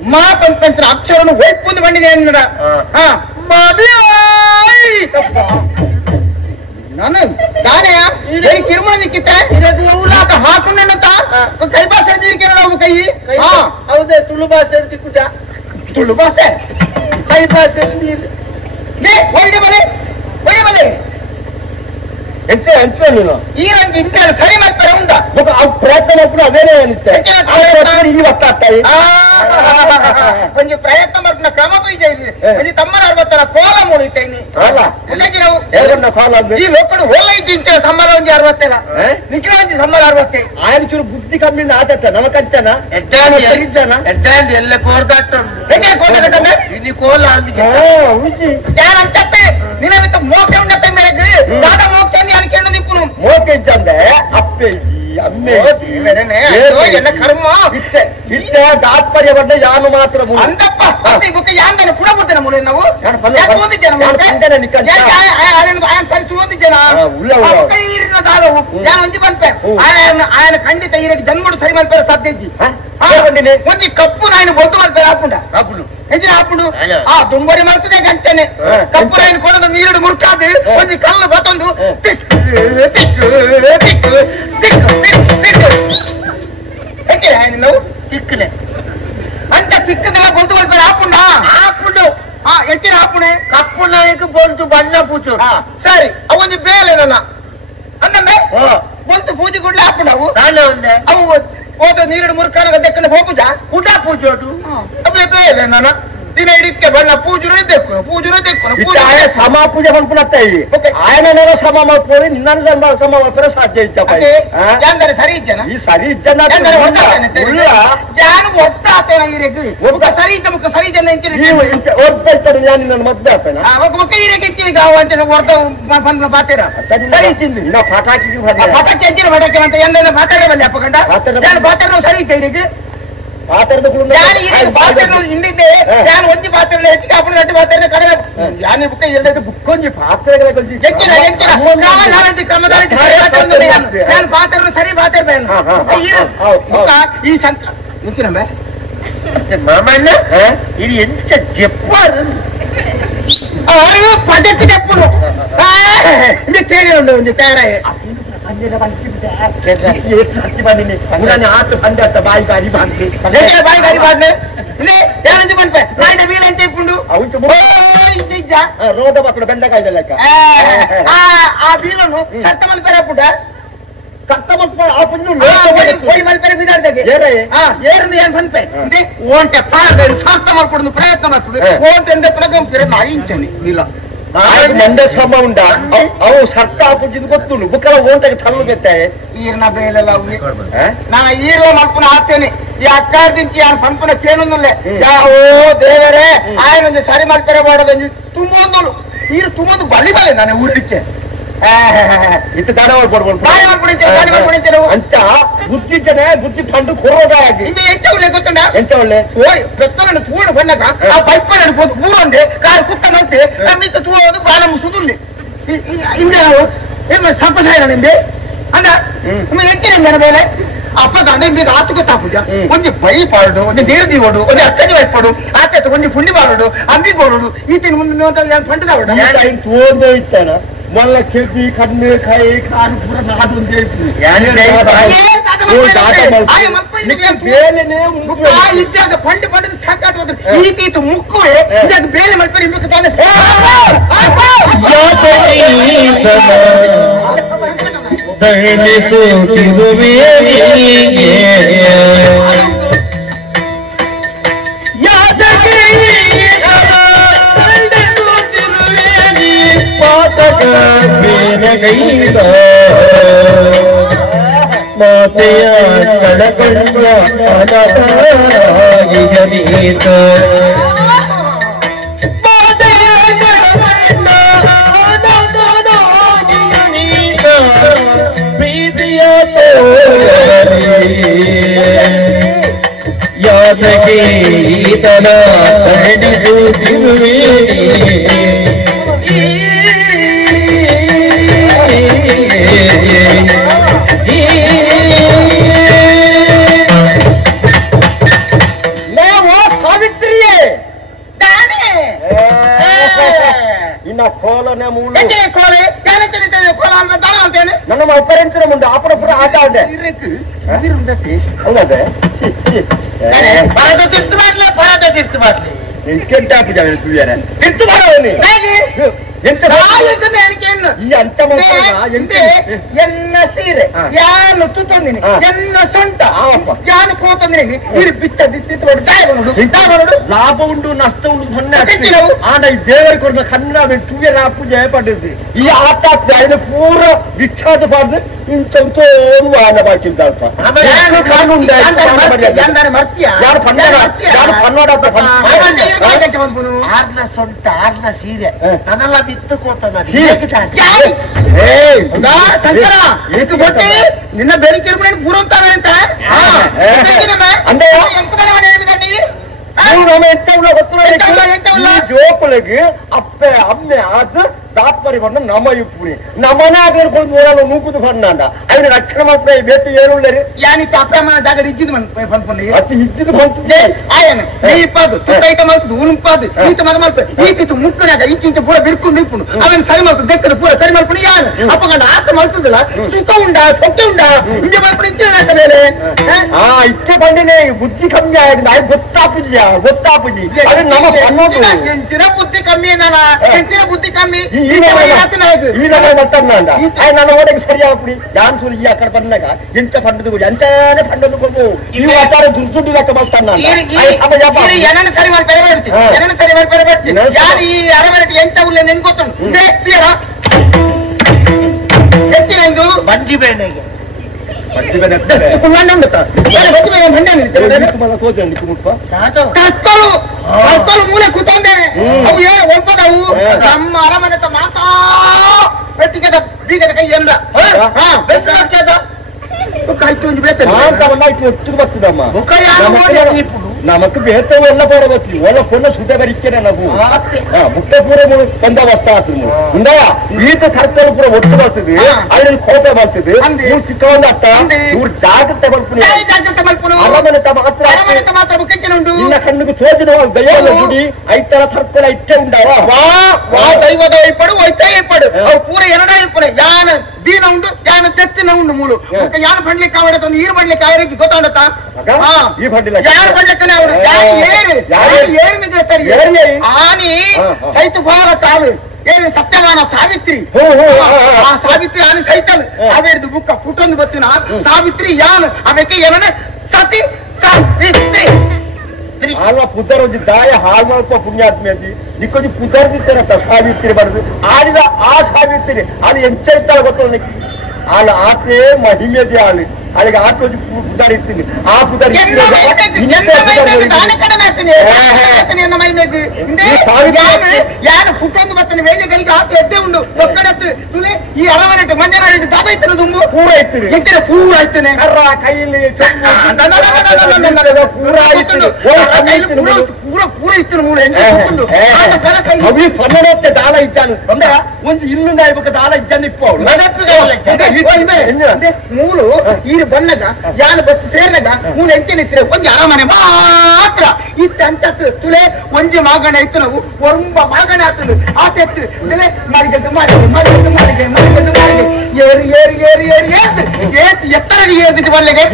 మా పంపించిన అక్షరం వైపుంది బండి నేను ನಾನು ತಾನೇ ಕಿರುಮಣ ನಿಕ್ಕಿತ್ತೆ ಉಲ್ಲಾಕ ಹಾಕೊಂಡೇನಂತ ಕೈ ಭಾಷೆ ನೀರ್ಕೆ ನಾವು ಕೈ ಹೌದೇ ತುಳು ಭಾಷೆ ತಿಕ್ಕುಟ ತುಳು ಭಾಷೆ ಕೈ ಭಾಷೆ ನೀರು ಒಯ್ಡೆ ಬಲೆ ಎಂಚ ನೀನು ಈ ರಂಜಿ ಇಂಡಿಯಾ ಸರಿ ಮಾಡ್ತಾರೆ ಉಂಟ ಪ್ರಯತ್ನ ಕೂಡ ಅದೇನೇ ಅನಿತ್ತೆ ಇಲ್ಲಿ ಒತ್ತಾಗ್ತಾಯಿ కొంచెం ప్రయత్నం పడుతున్న క్రమకు ఇది తమ్మని అరవత్తన కోలం ఉడితాయి ఈ లోకడు ఓలైతే సమ్మలం అరవత్తేలా నిఖిలాంటి సమ్మలు అరవత్తాయి ఆయన చూడు బుద్ధి కమ్మింది ఆచట నమకంచన ఎడ్డాంటి ఎల్ల కోరదట్టు ఇది కోల అని చెప్పి నేనైతే మోకే ఉండతే మేరకు దాదా మోకేంది అనికేండు నిప్పును మోకేంచందే అప్పే ಅಮ್ಮೆ ಎಲ್ಲ ಕರ್ಮ ಇಷ್ಟೇ ತಾತ್ಪರ್ಯ ಬಂದ ಯಾನು ಮಾತ್ರ ಅಂತಪ್ಪ ಯಾಂದನ ಪುಡ ಬುದ್ಧನ ಮೂಲ ನಾವು ಒಂದಿ ಬಂಪೆ ఆయన ಖಂಡಿತ ఈయనకి జన్ముడు సరి మలిపారు సాధ్యించి కొంచెం కప్పు ఆయన బొద్దు మలిపారు ఆపుండ ఎంచిన ఆపుడు ఆ దుంబరి మలుతుందే గంటనే కప్పు ఆయన కొన నీరుడు మురుకాదు కొంచెం కళ్ళు పోతుండు ఆయన నువ్వు తిక్కునే అంటే తిక్కునే బొద్దు మలిపారు ఆపుండా ఆపుడు ఎచ్చిన ఆపునే కప్పు నాయకు బొంతు బండ పూచు సరే అవన్నీ బేలేనన్నా అందమే బొంతు పూజ కూడా ఆపున్నావు అవు పోతే నీరుడు మురుకానగా దెక్కన పోపుజా కూడా పూజోటు అప్పుడు బేలేనన్నా ದಿನ ಇಡಕ್ಕೆ ಬಣ್ಣ ಪೂಜನೆ ದೆಕ್ಕುನು ఆయన సమా పూజ అనుకున్నట్టాయి ఆయన సమ ಮಾಡ್ಕೊಳ್ಳಿ ನಿನ್ನ ಸಮ ಮಾಡ್ತಾರೆ ಸಾಧ್ಯ ಇದ್ದಪ್ಪ ಸರಿ ಇದ್ದೇನೆ ಈ ಸರಿ ಇದ್ದ ಜಾನು ಒತ್ತ ಆತೇನ ಈರೆಗೆ ಒಬ್ಬ ಸರಿ ಇದ್ದ ಮುಖ ಸರಿ ಜನ ಒರ್ತ ಇರ್ತಾರೆ ನಾನು ನಿನ್ನ ಮದ್ವೆ ಆಗ್ತೇನೆ ఒక ముక్క ఈరెಗೆ ఇచ్చి అంటే వరద పండ్ల బాతేరా సరి ఇచ్చింది నా పటాకి పటాకి ఇచ్చిన పటాకి అంత ఎండ బాతేరా వెళ్ళి అప్పకుండా నేను బాతేరా సరి ఇచ్చే ఈరెಗೆ ಹಿಂದಿದ್ದೆ ನಾನು ಒಂಜಿ ಪಾತ್ರೆ ಹೆಚ್ಚಿಗೆ ಅಪ್ಪನ ನಟಿ ಪಾತ್ರೆ ಕಡಿಮೆ ಯಾನಿ ಬುಕ್ಕ ಎರಡೈದು ಬುಕ್ಕೊಂಜಿ ಪಾತ್ರೆಗಳ ನಾನು ಪಾತ್ರೆ ಸರಿ ಪಾತ್ರೆ ಈ ಸಂಕ ನಿಂತಿನಂಬೆ మామన్న ఇది ఎంత చెప్పారు పద్ధతి చెప్పును ఇది తేడా ఉండదు తేడా బాయి గారి ఆయన వీలని చెప్పుడు రోడ్డు అక్కడ బెండకాయ లెక్క ఆ వీళ్ళను సత్తమని పేరప్పుడ ಮಂಡೆ ಸಮ ಉಂಡ ಅವು ಸರ್ತ ಆಪುಜಿದ್ ಗೊತ್ತುಂಡು ಬುಕ್ಕಲ ಓಂಟಗೆ ತಲ್ಲು ಬೆತ್ತಾಯೆ ಈರ್ನ ಬೇಲೆಲ್ಲ ಉಂಡಿ ನಾ ಈರ್ಲ ಮಲ್ಪುನ ಹಾಕ್ತೇನೆ ಈ ಅಕ್ಕಾರ್ದಿಂಚಿ ఆయన పంపున కేనుందులే ఓ దేవరే ఆయన ಒಂದು ಸರಿ ಮಾಡ್ತಾರೆ ಮಾಡೋದು ತುಂಬೊಂದು ಈರು ತುಂಬೊಂದು ಬಲಿ ಬಲೆ ನಾನು ಊರ್ಲಿಕ್ಕೆ ಇತ್ತು ದಾಡ ಮಾಡ್ಕೊಡ್ಬೋದು ಅಂಚ ಬುದ್ಧಿಟ್ಟನೆ ಬುದ್ಧಿ ತಂಡು ಕೊರೋದಾಗಿ ಇದು ಎಂತ ಒಳ್ಳೆ ಗೊತ್ತುಂಡ ಎಂತ ಒಳ್ಳೆ ಓಯ್ ಪ್ರಸ್ತುತ ತೂಡು ಬಂದಾಗ ಆ ಪೈಪ್ ಅನ್ಬೋದು ಊರಂದೆ ಕಾರು ಕುತ್ತ ನೋಡ್ತೆ ನಮ್ಮಿತ್ತ ತೂಡೋದು ಬಾಳ ಸುದುಲ್ಲಿ ಹಿಂದೆ ನಾವು ಏನು ಸಂಪಸಾಯ ನಿಂದೆ ಅಂದ ಎಂತಿನ ನನ್ನ ಮೇಲೆ ಅಪ್ಪ ಗಂಡ మీద ఆతుకుతా పూజ కొంచెం బై పాడు కొంచెం నీరు తీవడు కొంచెం అక్కడి వైపడు ఆత కొంచెం పుండి పాడు అమ్మి కోడు ఈ తిని ముందు పంట రావడం తోడు ఇస్తాను మళ్ళా కెపి కన్ను కాయ కాను పూర నాటు చేసి ಬೇಲೆನೇ ಪಂಡು ಪಂಡು ಸಾಕಾದ ಈತೀತು ಮುಕ್ಕು ಇದಕ್ಕೆ ಬೇಲೆ ಮಾಡ್ತಾರೆ ಇನ್ನು ತಾನೆ ಮಾತೆಯ ಕಳಕೊಂಡ ಅನತಾಗಿಯನೀತ ಪ್ರೀತಿಯ ಯಾದಗೆ ಈತನ ಕರಡಿಸುತ್ತಿರುವೆ ಕೋಲನೆ ಮೂಲ ಕೋಲೆ ನನ್ನ ಅಪರಂತರ ಮುಂದೆ ಅಪರಪುರ ಆಟ ಆಡ ಹೌದೇ ತಿರ್ತು ಮಾಡ್ಲಿ ಎಂಟಾಪು ಜಾಗ ತಿರ್ತು ಮಾಡೋನಿ ಎನ್ನ ಸೀರೆ ಯಾನು ತುತ್ತಂದಿನಿ ಎನ್ನ ಸೊಂಟ ಯಾನು ಕೋತಂದಿನಿ మీరు బిచ్చ దిత్తితోడు దాయబనుడు లాభ ఉండు నష్టం ఉండు మొన్న ఆడ ఈ దేవరి కొన్న కన్నా తువ్వే రాపు చేయబడ్డది ఈ ఆట ఆయన పూర విఖ్యాత పడ్డది ఇంతో ఆయన బాకిందాల్ప ಆರ್ಲ ಸೊಂಟ ಆರ್ಲ ಸೀರೆ ಅದೆಲ್ಲ ಬಿತ್ತುಕೋತ ನಿನ್ನ ಬೆರಿಕೆ ಪೂರ ಅಂತ ಜೋಕುಲಗಿ ಅಪ್ಪೆ ಅಮ್ಮೆ ಆದ ತಾತ್ಪರ್ಯ ಬಂದ ನಮ ಇಪ್ಪುರಿ ನಮನ ಆಗಿರ್ಕೊಂಡು ನೋಡಲ್ಲ ನೂಕುದು ಬಂದ ఆయన రక్షణ మాత్రం వేతి ఏరుండరు యాని అప్రమాణ దగ్గర ఇచ్చింది పనుకుని అది ఇచ్చింది పంపుతే ఆయన నీ పాదు తుట్టైత మల్తు ఊను పాదు ఈత మద మల్ప ఈత ముక్కునాక ఇచ్చించ పూర బిరుకు నిప్పును అవన్ సరి మల్పు దెక్కన పూర సరి మల్పుని యాను అప్పగండ ఆత మల్తుదల సుఖ ఉండా సొట్ట ఉండా ఇంజ మల్పుని ఇచ్చిన వేలే ఇచ్చే పండినే బుద్ధి కమ్మి ఆడింది ఆయన ಗೊತ್ತಾಪುಜಿ ಅದು ನಮ್ಮ ಪನ್ನೋದು ಎಂಚಿನ ಬುದ್ಧಿ ಕಮ್ಮಿ ನಾನ ಎಂಚಿನ ಬುದ್ಧಿ ಕಮ್ಮಿ ಈ ನಮ್ಮ ಮತ್ತನ್ನ ನನ್ನ ಓಡಕ್ಕೆ ಸರಿಯಾಗಿ ಯಾನ್ ಸುರಿ ಅక్కడ ಬಂದಾಗ ಎಂತ ಪಂಡದು ಎಂತಾನೆ ಪಂಡದು ಕೊಂಡು ಈ ವ್ಯಾಪಾರ ದುಡ್ಡು ಲೆಕ್ಕ ಮಾಡ್ತಾನ ಏನನ್ನ ಸರಿ ಮಾಡಿ ಪರಬರ್ತಿ ಯಾರು ಈ ಅರವರಟಿ ಎಂತ ಉಲ್ಲ ನೆನ್ ಗೊತ್ತುಂಟು ಹೆಚ್ಚಿನಂದು ಬಜ್ಜಿ ಬೇಳೆಗೆ ಮೂಲೆ ಕೂತಂದೆ ಅವು ಒಪ್ಪದವು ನಮ್ಮ ಅರಮನೆ ಮಾತಾ ಬೆಟ್ಟಿಗೆ ಬೀಗದ ಕೈ ಎಂದ ನಮಕ್ ಬೇತವು ಎಲ್ಲ ಬರಬೇಕು ಒಳ್ಳೆ ಪೊನ್ನ ಸುದ್ದ ಬರಿಕೇನೆ ನಾವು ಮುಖ್ಯ ಪೂರ ಬಂದ ವಸ್ತ ಆತು ఉందా ఈత సర్కల్ పూర ఒట్టు బస్తుంది ఆయన కోప బస్తుంది నువ్వు చిక్కవంద అత్త నువ్వు జాగ్రత్త పడుకుని అరమనత మాత్రం నిన్న కన్నుకు చోచిన వాళ్ళు దయ్యాల గుడి ఐతల సర్కల్ ఇట్టే ఉండవా వా దైవదో ఇప్పుడు వైతే ఇప్పుడు పూర ఎనడా ఇప్పుడు యాన దీన ఉండు యాన తెత్తిన ఉండు ಮೂಲು ಯಾನ ಬಂಡ್ಲಿ ಕಾವಡತ ನೀರು ಬಂಡ್ಲಿ ಕಾವರಿಗೆ ಗೊತ್ತಾಡತ್ತ ಈ ಬಂಡಿಲ ಯಾರು ಬಂಡ್ಲಕ್ಕನೆ ಅವರು ಏರು ನಿಗ್ರತಾರೆ ಆನಿ ಸೈತು ಭಾರ ತಾಳು ಏನು ಸತ್ಯವಾನ ಸಾವಿತ್ರಿ ಆ ಸಾವಿತ್ರಿ ಆನೆ ಸೈತಲ್ ಅವೇರ್ದು ಬುಕ್ಕ ಪುಟೊಂದು ಬತ್ತಿನ ಸಾವಿತ್ರಿ ಯಾನ್ ಅವಕ್ಕೆ ಏನನೆ ಸತಿ ಸಾವಿತ್ರಿ ಆಗ ಪುದರೊಂದು ದಾಯ ಹಾಳು ಮಾಡ್ಕೋ ಪುಣ್ಯಾತ್ಮಿ ಅಂದಿ ನಿಕ್ಕೊಂದು ಪುದರ್ದಿರ್ತಾರತ್ತ ಸಾವಿತ್ರಿ ಬರುದು ಆಡಿದ ಆ ಸಾವಿತ್ರಿ ಅದು ಎಂಚೈತಾಳ ಗೊತ್ತ వాళ్ళ ఆటే మహిమది వాళ్ళు వాళ్ళకి ఆట వచ్చి పుదారిస్తుంది ఆ పుదారి పుట్టొంದು ಬತ್ತನೆ ವೇಳೆ ಕೈಗೆ ಆತು ಎದ್ದೆ ಉಂಡು ಒಕ್ಕಡತ್ತು ಈ ಅರವನೆಟ್ಟು ಮಂಜನಾಡಿಟ್ಟು ದಾದ ಇತ್ತನ ತುಂಬು ಪೂರ ಇತ್ತು ಎಂತಿನ ಪೂರ ಇತ್ತನೆ ಕರ್ರ ಕೈಯಲ್ಲಿ ಪೂರ ಪೂರ ಇತ್ತು ಮೂರು ಎಂಟು ಅವಿ ಸೊನ್ನೆ ದಾನ ಆಲ ಇದ್ದಾನು ಅಂದ್ರೆ ಒಂದು ಇನ್ನೊಂದು ಆಗ್ಬೇಕಾದ ಆಲ ಇದ್ದಾನೆ ಇಪ್ಪವಳು ಮೂಲು ಈ ಬಣ್ಣಗ ಯಾನು ಬಸ್ ಸೇರಿನಾಗ ಮೂಲು ಎಂಚೆನಿದ್ರೆ ಒಂದು ಅರಮನೆ ಮಾತ್ರ ಇತ್ತ ಅಂತ ತುಳೆ ಒಂಜಿ ಮಾಗಣ ಇತ್ತು ನಾವು ಒಂಬ ಮಾಗಣ ಆತನು ಆತೆತ್ತು ತುಳೆ ಮಾಡಿದ್ದು ಮಾಡಿದೆ ಮಾಡಿದ್ದು ಮಾಡಿದೆ ಮಾಡಿದ್ದು ಮಾಡಿದೆ ಏರಿ ಏರಿ ಏರಿ ಏರಿ ಏರಿ ಎತ್ತರ ಏರಿದ್ದು ಬಲ್ಲೆಗೆ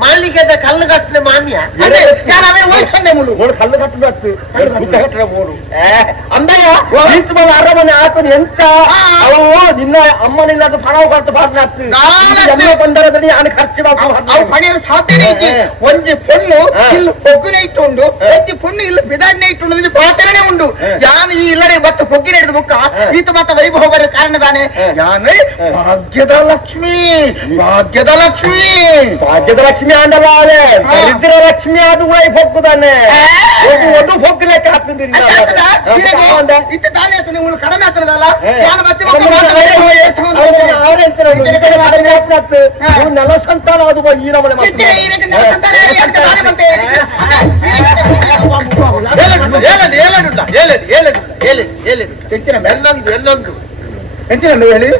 ಮಾಲಿಗೆ ಕಲ್ಲು ಕಟ್ಟಲೆ ಮಾನ್ಯ ನಾನು ಅವೇ ಹೋಯ್ಕೊಂಡೆ ಮುಳು ಕಲ್ಲು ಕಟ್ಟಲು ಹತ್ತು ಕಟ್ಟಡ ಓಡು ಅಂದಯ್ಯ ಅರಮನೆ ಆತನು ಎಂತ ಅವು ನಿನ್ನ ಅಮ್ಮನಿಲ್ಲ ಪಣವು ಕಟ್ಟು ಪಾಡ್ನಾಗ್ತದೆ ಬಂದರದಲ್ಲಿ ನಾನು ಖರ್ಚು ಅವು ಪಡೆಯಲು ಸಾಧ್ಯನೇ ಐತಿ ಒಂಜಿ ಪೊಣ್ಣು ಇಲ್ಲಿ ಪೊಗ್ಗಿನ ಇಟ್ಟುಂಡು ಒಂಜಿ ಪೊಣ್ಣು ಇಲ್ಲಿ ಬಿದಾಡ್ನೆ ಇಟ್ಟುಂಡು ಒಂಜಿ ಪಾತ್ರನೇ ಉಂಡು ಯಾನು ಈ ಇಲ್ಲಡೆ ಬತ್ತ ಪೊಗ್ಗಿನ ಹಿಡಿದು ಮುಕ್ಕ ಈತ ಮತ್ತ ವೈಭವ ಬರೋ ಕಾರಣದಾನೆ ಯಾನು ಭಾಗ್ಯದ ಲಕ್ಷ್ಮಿ ಭಾಗ್ಯದ ಲಕ್ಷ್ಮಿ ಭಾಗ್ಯದ ಲಕ್ಷ್ಮಿ ಆಂಡಲ್ಲ ಅದೇ ದರಿದ್ರ ಲಕ್ಷ್ಮಿ ಅದು ವೈ ಪೊಕ್ಕುದಾನೆ ಒಂದು ಪೊಕ್ಕು ಲೆಕ್ಕ ಹಾಕ್ತಿದ್ದೀನಿ ಇತ್ತ ತಾನೇ ನೀವು ಕಡಿಮೆ ಆಗ್ತದಲ್ಲ ಯಾನು ಮತ್ತೆ ನೆಲ ಸಂತಾನ ಅದು ಈ ನಮ್ಮನೆ ಎಲ್ಲೊಂದು ಎಂಚಿನ ಹೇಳಿ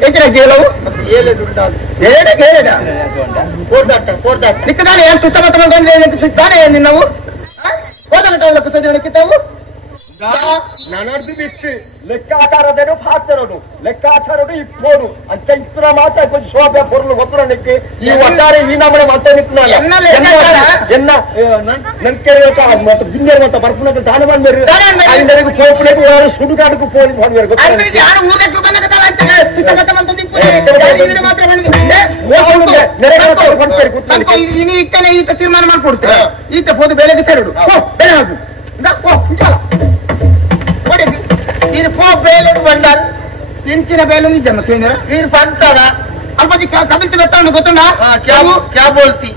ಎಂಚಿನ ಕೇಳವು ನಿಕ್ಕದಾನೆ ಏನು ಸುತ್ತಮುತ್ತ ನಿನ್ನವು ಹೋದ ಕಿತ್ತವು ನನರ್ದು ಬಿಟ್ಟು ಲೆಕ್ಕಾಚಾರದೇನು ಪಾತ್ರನು ಲೆಕ್ಕಾಚಾರನು ಇಪ್ಪೋನು ಅಂತ ಇತ್ರ ಮಾತ್ರ ಕೊಂಚ ಶೋಭೆ ಪೊರ್ಲು ಗೊಬ್ಬರ ನಿಕ್ಕಿ ಈ ಒಟ್ಟಾರೆ ಈ ನಮ್ಮನೆ ಮತ್ತೆ ನಿಕ್ಕು ಎನ್ನ ನನ್ ಕೆರೆ ಮತ್ತೆ ಬಿಂದೇರು ಮತ್ತೆ ಬರ್ಪುನಕ್ಕೆ ದಾನ ಬಂದ್ಮೇರು ಅದಕ್ಕೆ ಸೋಪುನಕ್ಕೆ ಯಾರು ಸುಡುಗಾಡಕ್ಕೂ ಪೋಲಿ ಬಂದ್ಮೇರು ಇತ್ತನೆ ಈತ ತೀರ್ಮಾನ ಮಾಡ್ಕೊಡ್ತೇವೆ ಈತ ಹೋದ ಬೆಳೆಗೆ ಸೇರುಡು ಬೆಳೆ ಹಾಕು ಬೇಲು ಬಂದಾರು ಎಂಚಿನ ಬೇಲು ನಿಜ ಕೇಳಿದ್ರ ನೀರು ಬಂತಾರ ಅಲ್ಪತಿ ಕಬಿಲ್ತಿ ಬೆತ್ತ ಗೊತ್ತುಂಡ ಕ್ಯಾ ಬೋಲ್ತಿ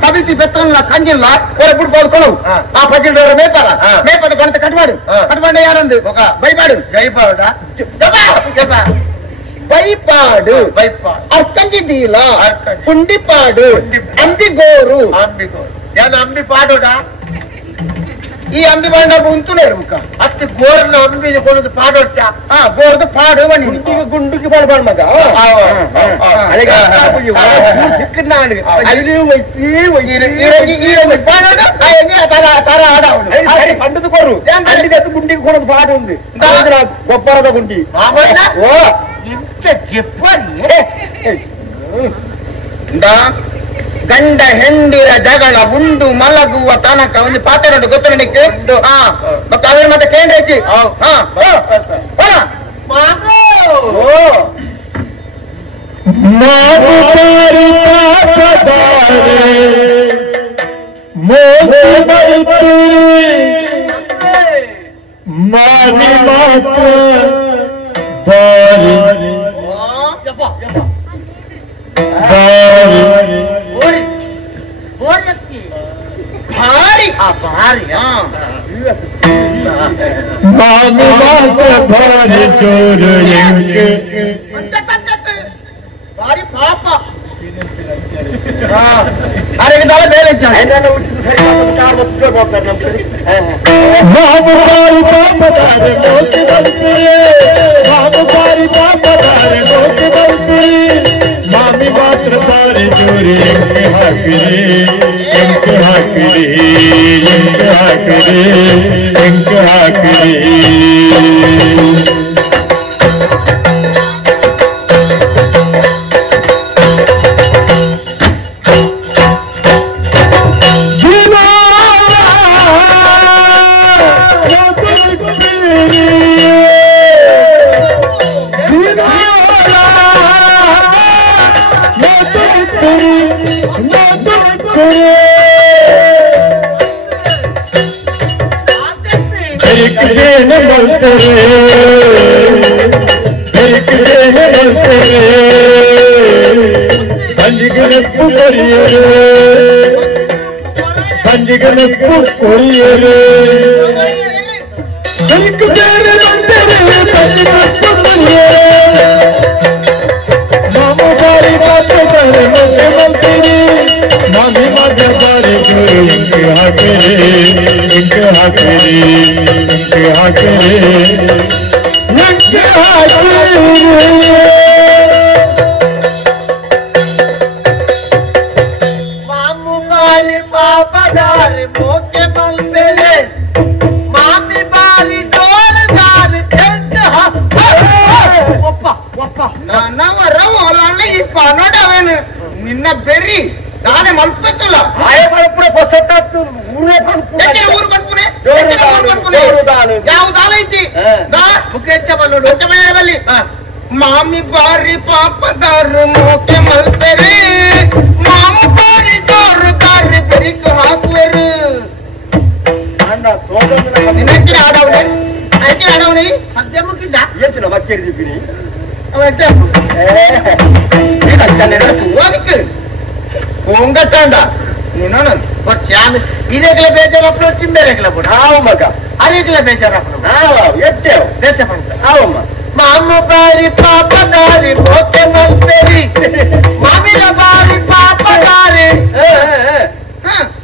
ಕಬಿಲ್ತಿ ಬೆತ್ತ ಕಂಜಿಲ್ಲ ಹೊರ ಬಿಡ್ಬೋದು ಕೊಳವು ಆ ಪಜಿಲ್ ಮೇಪಾಲ ಮೇಪದ ಗಣತ ಕಟ್ಮಾಡು ಕಟ್ಮಾಡ ಯಾರಂದು ಬೈಪಾಡು ಜೈಪಾಡ ಬೈಪಾಡು ಅರ್ಕಂಜಿದ್ದೀಲ ಕುಂಡಿಪಾಡು ಅಂಬಿಗೋರು ಏನು ಅಂಬಿ ಪಾಡೋಡ ಈ ಅಂಬಿ ಬಾಂಡ ಉಂಟುನೇ ಮುಖ ಹತ್ತು ಗೋರ್ನ ಅಂಬಿ ಕೊಡೋದು ಪಾಡೋಟ ಗೋರ್ದು ಪಾಡು ಬನ್ನಿ ಗುಂಡುಗೆ ಪಾಡ್ಬಾರ್ದು ಮಗ పండుదు కోరు గుండికి కూడా పాట ఉంది గొప్పರದ గుండి ఇంత చెప్పాలి ಗಂಡ ಹೆಂಡಿರ ಜಗಳ ಉಂಡು ಮಲಗುವ ತನಕ ಒಂದು ಪಾತ್ರ ಉಂಟು ಗೊತ್ತ ನಿಕ್ಕೆ ಮತ್ತೆ ಅವ್ರ ಮತ್ತೆ ಕೇಂದ್ರಚ್ಚಿ ಭಾರಿ ಭಾರಿ ಭಾರಿ ಚೋರು ಭಾರಿ ಪಾಪ ಅರೆ ಬೇರೆ ಮಾಮಿ ಮಾತ್ರ ಬಾರಿ ಚೋರಿ ಎಂಕ ಹಾಕಿರಿ ಎಂಕ ಹಾಕಿರಿ ಸಂಜಿಗನಪ್ಪು ಕೊರಿಯರು ಮಾಮ ಮಾಮು ಬಾರಿ ಮಾತಾಡ್ತಾರೆ ಮುಖ್ಯಮಂತ್ರಿ ಮಾಮಿ ಮಗ ಬಾರಿ ಜೋರು ಇಂಕ್ ಹಾಕಿರಿ ಇಂಕ್ ಹಾಕಿರಿ ಇಂಕ್ ಹಾಕಿರಿ ಇಂಕ್ ಹಾಕಿರಿ ಮಾಮು ಬಾರಿ ಪಾಪದಾರಿ ಮೋಕೆ ಮಲ್ಪೆರೆ ಮಾಮಿ ಬಾರಿ ಜೋರದಾರಿ ಒಪ್ಪ ಒಪ್ಪ ನವ ರವ ಅಲ್ಲ ಈ ನೋಡವೇನು ನಿನ್ನ ಬೆರ್ರಿ ನಾನೇ ಮಲ್ಪತ್ತಲ್ಲ ಆಯ ಮಲ್ಪುರ ಹೊಸತಾತು ಊರೇ ಊರು ಬಂದ್ಪುನೆ ಯಾವ ದಾಲ ಐತಿ ಮುಖ್ಯ ಬಲ್ಲೋಡು ಬಲ್ಲಿ ಮಾಮಿ ಬಾರಿ ಪಾಪದಾರು ಮೋಕೆ ಮಲ್ಪೆರೆ ಮಾಮು ಬಾರಿ ಜೋರು ದಾರಿ ಬೆರಿಕ ಹಾಕುವರು ಅಣ್ಣ ಸೋದರ ನಿನ್ನಂಚಿನ ಆಡವನೆ ಅಂಚಿನ ಆಡವನೆ ಸದ್ಯ ಮುಗಿಲ್ಲ ಏನು ಬಚ್ಚೇರಿದ್ದೀನಿ ಹೋಗಿತ್ತು ಹೋಗಟ್ಟಾಂಡ ನೀನು ಶ್ಯಾಮ್ ಇದೇಗಲೇ ಬೇಜಾರಪ್ಪಳು ಚಿಂಬೇರೆಗಲಪ್ಪಡು ಹಾವು ಮಗ ಅದೇಗಲೇ ಬೇಜಾರಪ್ಪಳು ಹಾವು ಎತ್ತೇವು ಬೇಜ ಬಂತ ಹಾವಮ್ಮ ಮಾಮು ಬಾರಿ ಪಾಪದಾರಿ ಮೋಕೆ ಮಲ್ಪೇರಿ ಮಾಮಿನ ಬಾರಿ ಪಾಪದಾರಿ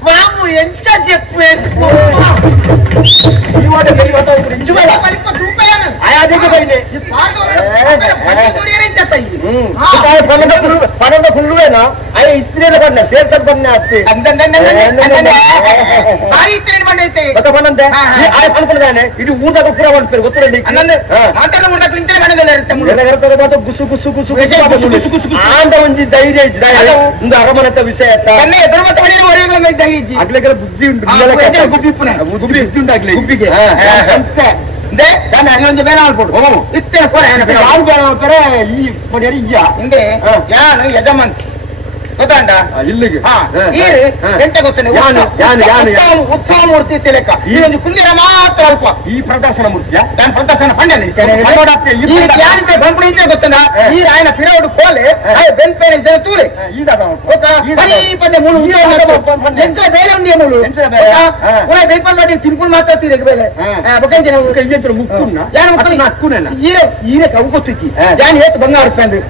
ಮಾಮು ಎಂತ ಜಪ್ಪು ಪಣದ ಫುಲ್ವೇನಾ ಅಯ್ಯ ಇಸ್ರೇಲ ಬಣ್ಣ ಸೇರ್ಸದ್ ಬಣ್ಣ ಅತ್ತಿ ಭಾರಿ ಇತ್ತಿನ ಬಣ್ಣ ಐತೆ ಗೊತ್ತ ಬಣ್ಣಂತೆ ಆಯ್ ಪಣ್ಕೊಂಡಿದ್ದಾನೆ ಇಡೀ ಊಟದ ಪೂರ ಮಾಡ್ತಾರೆ ಗೊತ್ತಿರಲಿ ಮಾತಾಡೋ ಊಟಕ್ಕೆ ಇಂತಿನ ಬಣ್ಣದಲ್ಲಿ ಇರುತ್ತೆ ಮತ್ತೆ ಗುಸು ಗುಸು ಗುಸು ಆಂದ ಒಂಜಿ ಧೈರ್ಯ ಇದ್ದ ಒಂದು ಅರಮನತ ವಿಷಯ ಎದುರು ಮತ್ತೆ ಹೊಡೆಯುವ ಹೊರೆಗಳನ್ನು ಇದ್ದಾಗಿ ಆಗ್ಲಿಗೆಲ್ಲ ಬುದ್ಧಿ ಉಂಟು ಗುಬ್ಬಿ ಉಂಟು ಆಗ್ಲಿ ಗುಬ್ಬಿಗೆ ಒಂದು ಬೇರೆ ಮಾಡ್ಕೊಡು ಇತ್ತೇನೆ ಕೊಡ ಯಾರು ಬೇಡ ಅಂತಾರೆ ಈ ಪಡಿಯರಿ ಹಿಂದೆ ಯಾನು ಯಜಮಾನ್ ಗೊತ್ತಾಂಡ ಇಲ್ಲಿಗೆ ಎಂತ ಗೊತ್ತೇನೆ ಉತ್ಸವ ಮೂರ್ತಿ ಲೆಕ್ಕ ಈ ಒಂದು ಕುಂದಿರ ಮಾತ್ರ ಅಲ್ಪ ಈ ಪ್ರದರ್ಶನ ಮೂರ್ತಿಯ ನಾನು ಪ್ರದರ್ಶನ ಪಂಡ್ಯ ಬಂಪು ಇದ್ದೇ ಗೊತ್ತಂಡ ಈ ಆಯ್ನ ಪಿರೌಡು ಕೋಲೆ ಬೆಲ್ಪೇನೆ ಜನ ತೂರೆ ಪಂದ್ಯ ಮೂಳು ಎಂತ ಬೇಲೆ ಉಂಡಿಯ ಮೂಳು ಪುನಃ ಬೇಪಲ್ ಮಾಡಿ ತಿಂಪುಲ್ ಮಾತ್ರ ತೀರೆಗೆ ಬೇಲೆ ಬಕಂಜನ ಮುಕ್ಕುನ್ನ ಯಾರು ಹಕ್ಕುನ ಈರೆ ಅವು ಗೊತ್ತೈತಿ ಯಾನ್ ಏತು ಬಂಗಾರ ರೂಪಾಯಿ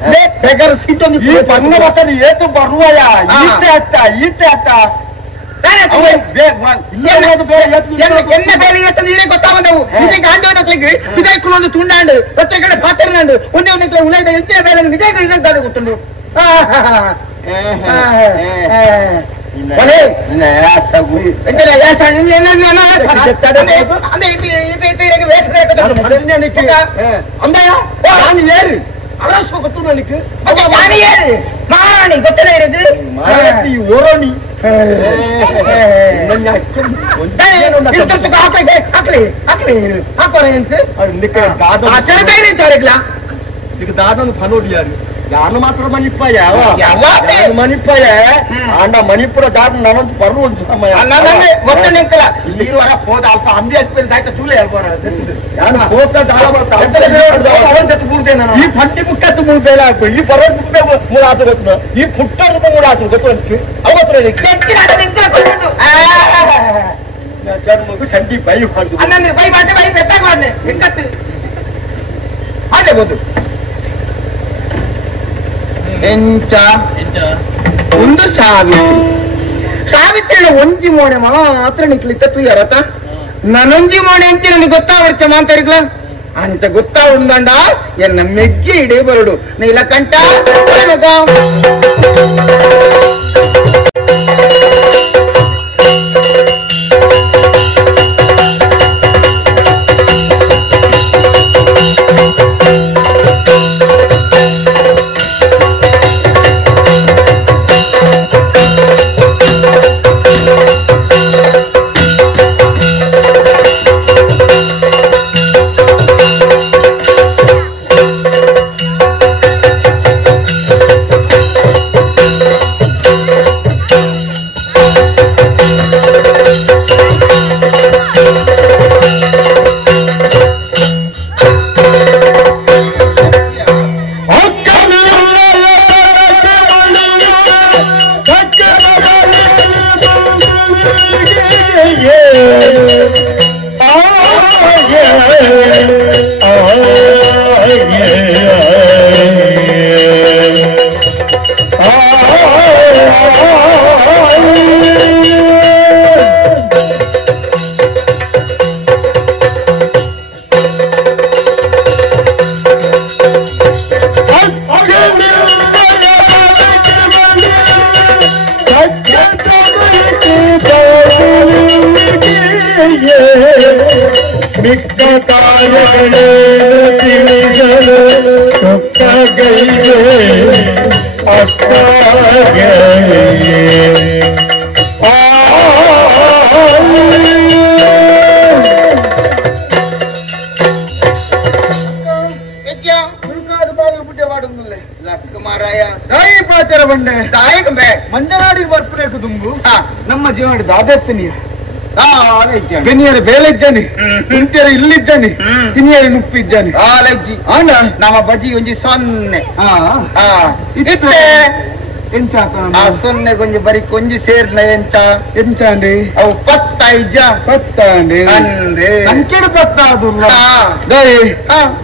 ಬೆಗರ್ ಸಿಟ್ಟೊಂದು ಬಂಗ ಬರ್ತದೆ ಏತು ಬರುವಯ ಈಟೆ ಅತ್ತ ಎಣ್ಣೆ ಬೇರೆ ನೀರೇ ಗೊತ್ತಾವಂದವು ಇದಕ್ಕೆ ಆಂಡೋನಕ್ಲಿಗೆ ಇದಕ್ಕೆ ಒಂದು ತುಂಡಾಂಡು ಪ್ರತಿ ಕಡೆ ಪಾತ್ರನಾಂಡು ಒಂದೇ ಒಂದಕ್ಕೆ ಉಳಿದ ಹೆಚ್ಚಿನ ಬೇರೆ ನಿಜ ಇರೋದಾದ ಗೊತ್ತುಂಡು மகாராணி கொத்தனை இருக்கு ஓரணி దాదాపు ఫలోడియారు ಯಾರು ಮಾತ್ರ ಮಣಿಪಾಯ ಮಣಿಪಾಯ ಅಣ್ಣ ಮಣಿಪುರ ದಾದ ನಾನಂತೂ ಬರು ಒಂದು ಸಮಯ ಗೊತ್ತನಿಂಕಲ ಇರುವರ ಹೋದ ಅಲ್ಪ ಅಂಬಿ ಹಚ್ಚಿದ ಆಯ್ತಾ ಸುಳ್ಳು ನಾನು ಹೋದ ದಾಳ ಈ ಫಂಟಿ ಮುಕ್ಕತ್ತು ಮೂಲ ಆಗ್ಬೋದು ಈ ಬರೋ ಮುಕ್ಕ ಮೂಲ ಆತ ಗೊತ್ತು ಈ ಪುಟ್ಟದ ಮೂಲ ಆತ ಗೊತ್ತು ಅವತ್ರ ಜನ್ಮಗೂ ಚಂಡಿ ಬೈ ಮಾಡ್ದು ಅನ್ನ ಬೈ ಮಾಡಿ ಬೈ ಬೆಟ್ಟಾಗ ಮಾಡ್ದೆ ಹೆಂಗತ್ತು ಅದೇ ಗೊತ್ತು ಎಂಚ ಒಂದು ಸಾವಿತ್ರಿ ಒಂಜಿ ಮೋಣೆ ಮಾತ್ರ ನಿಕ್ಲಿತ್ತ ತುಯ್ಯರತ ನನೊಂಜಿ ಮೋಣೆ ಎಂಚಿ ನನಗೆ ಗೊತ್ತಾವರ್ಚ ಮಾಂತರಿಗ್ಲ ಅಂಚ ಗೊತ್ತಾ ಉಂದಂಡ ಎನ್ನ ಮೆಗ್ಗಿ ಇಡೇ ಬರಡು ನೀಲಕಂಠ ಮಿಕ್ಕ ಕಾರ್ಯಗಳೇ ತಿಳಿಸಲು ಸುಖಗೈಗೆ ಅಕ್ಕಾಗೆ ಪಾಚಾರ ಬಂಡೆ ಸಾಯಕಂಬೆ ಮಂಜನಾಡಿಗೆ ಬರ್ಪಬೇಕು ತುಂಬು ನಮ್ಮ ಜೀವನ ದಾದೆತ್ತನಿಯ ಬೆನ್ನಿಯರ ಬೇಲೆಜ್ಜಾನೆ ಇಂತಿಯರ ಇಲ್ಲಿದ್ದಾನೆ ತಿನಿಯರ ನುಪ್ಪಿದ್ದಾನೆ ಆಲಜ್ಜಿ ಆಂಡ ನಮ್ಮ ಬಜಿ ಒಂಜಿ ಸೊನ್ನೆ ಇತ್ತೆ ಎಂಚ ಸೊನ್ನೆ ಕೊಂಚ ಬರೀ ಕೊಂಜಿ ಸೇರ್ನ ಎಂಚ ಎಂಚ ಅಂಡಿ ಅವು ಪತ್ತ ಇಜ್ಜ ಪತ್ತ ಅಂಡಿ ಅಂದೆ ಸಂಕೇಡ ಪತ್ತ ಅದು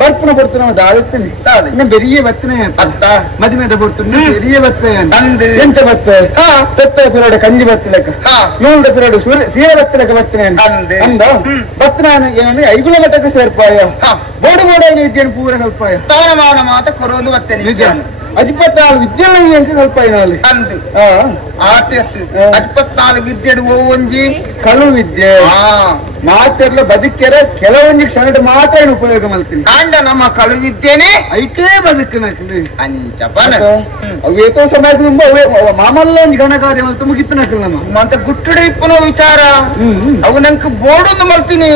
ಬರ್ಪುನ ಬರ್ತು ನಾವು ದಾದೆತ್ತನಿ ಇನ್ನು ಬೆರಿಯ ಬತ್ತನೆ ಪತ್ತ ಮದಿಮೆದ ಬರ್ತು ಬೆರಿಯ ಬತ್ತೆ ಅಂದೆ ಎಂಚ ಬತ್ತೆ ಪೆತ್ತ ಪಿರಾಡ ಕಂಜಿ ಬತ್ತಲೆಕ್ಕ ನೂಡ ಪಿರಾಡು ಸೀರೆ ಬತ್ತಲೆಕ್ಕ ಬತ್ತನೆ ಅಂದೆ ಅಂದ ಬತ್ತನ ಏನಂದ್ರೆ ಐಗುಳ ಮಟ್ಟಕ್ಕೆ ಸೇರ್ಪಾಯ ಬೋಡ ಬೋಡ ವಿದ್ಯೆಯನ್ನು ಪೂರ ಕಲ್ಪಾಯ ತಾನಮಾನ ಮಾತ ಕೊರೋದು ಬತ್ತನೆ ನಿಜ 14 ವಿದ್ಯಾಲಯ ಅಂತ ಸ್ವಲ್ಪ ಏನಲ್ಲಿ ಅಂದು ಆತ 14 ವಿದ್ಯೆಡು ಒಂಜಿ ಕಳು ವಿದ್ಯೆ ಮಾತೆಲ್ಲ ಬದುಕ್ಯಾರ ಕೆಲವೊಂಜಿ ಕ್ಷಣ ಮಾತ್ರ ಉಪಯೋಗ ಮಾಡ್ತೀನಿ ಅಂಡ ನಮ್ಮ ಕಳು ವಿದ್ಯೆನೆ ಐಟೇ ಬದುಕನಕ್ಲಿ ಅಂಚಪನ ಅವೇತೋ ಸಮಾಜ ತುಂಬ ಮಾಮಲ್ಲ ಒಂಜಿ ಘನ ಕಾರ್ಯ ಅಂತ ಮುಗಿತನಕ್ಲ ನಮ್ಮ ಮತ್ತೆ ಗುಟ್ಟುಡೆ ಇಪ್ಪನ ವಿಚಾರ ಅವು ನಂಗೆ ಬೋಡೊಂದು ಮಾಡ್ತೀನಿ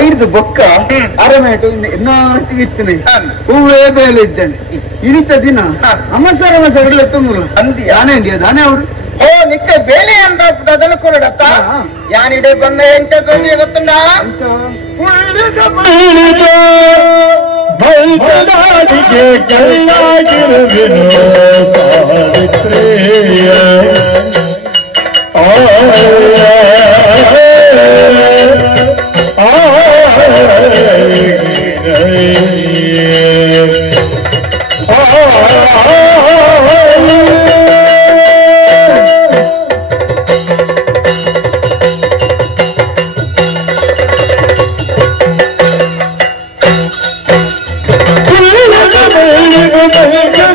ಐದು ಬೊಕ್ಕ ಅರಮೇಟು ಇತ್ತಿನಿ ಹೂವೇ ಬೇಲೆ ಇದ್ದಾನೆ ಇನಿತ ದಿನ ಅಮಸರ ಎತ್ತಂಗಿಲ್ಲ ಅಂದಿ ಯಾನೇ ಅಂಡಿಯ ದಾನೆ ಅವರು ಓ ನಿಕ್ಕ ಬೇಲೆ ಅಂತ ಅದೆಲ್ಲ ಕೊರಡತ್ತ ಯಾನಿಡೆ ಬಂದ ಎಂಚ ತೊಂದಿ ಗೊತ್ತುಂಡ ಬೈದನಾಡಿಗೆ ಕೈಲಾಗಿರುವೆನು ಸಾವಿತ್ರಿಯ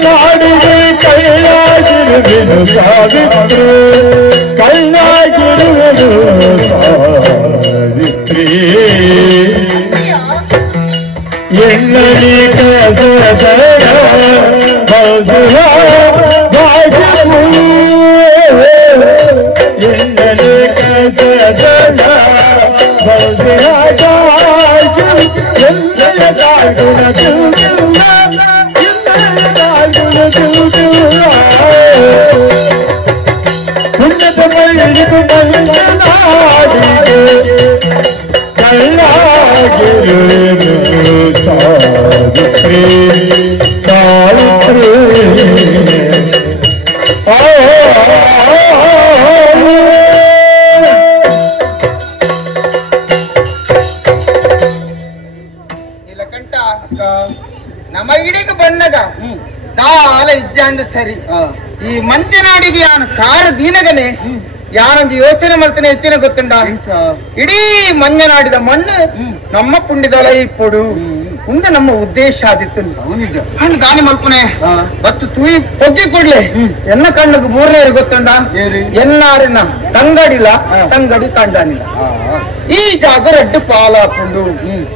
ನಾಡಿಗೆ ಕೈಲಾಗಿರುವೆನು ಸಾವಿತ್ರಿ ಕೈಲಾಗಿರುವೆನು ಸಾವಿತ್ರಿ ಎಣ್ಣಲಿ ಕಸದ ಮಧುರ ಭಾಗ್ಯವು ಎಣ್ಣಲಿ ಕಸದ ಮಧುರ ಭಾಗ್ಯವು ಎಲ್ಲೆಯ ಕಾಗುಣ ಉನ್ನತ ಮೈಲಿದು ಮೈನಾಡಿಗೆ ಕೈಲಾಗಿರುವೆನು ಸಾವಿತ್ರಿ ಸಾವಿತ್ರಿ ಇಲ್ಲಕಂಟ ನಮ್ಮ ಇಡಿಗೆ ಬಣ್ಣಗ ದಾಲ ಇಜ್ಜಾಂಡ್ ಸರಿ ಈ ಮಂಜನಾಡಿಗೆ ಯಾನ ಕಾರ ದೀನಗನೆ ಯಾನೊಂದು ಯೋಚನೆ ಮಾಡ್ತಾನೆ ಹೆಚ್ಚಿನ ಗೊತ್ತುಂಡ ಇಡೀ ಮಂಜನಾಡಿದ ಮಣ್ಣು ನಮ್ಮ ಪುಂಡಿದೊಳ ಇಪ್ಪಡು ಮುಂದೆ ನಮ್ಮ ಉದ್ದೇಶ ಆದಿತ್ತು ಹಣ್ಣು ದಾನಿ ಮಲ್ಪನೆ ಬತ್ತು ತೂಯಿ ಪೊಗ್ಗಿ ಕೊಡ್ಲೆ ಎನ್ನ ಕಣ್ಣಿಗೆ ಮೂರನೇರು ಗೊತ್ತುಂಡ ಎನ್ನಾರಿನ ತಂಗಡಿಲ ತಂಗಡಿ ತಂಡಾನಿಲ್ಲ ಈ ಜಾಗ ರೆಡ್ಡು ಪಾಲಾಪುಂಡು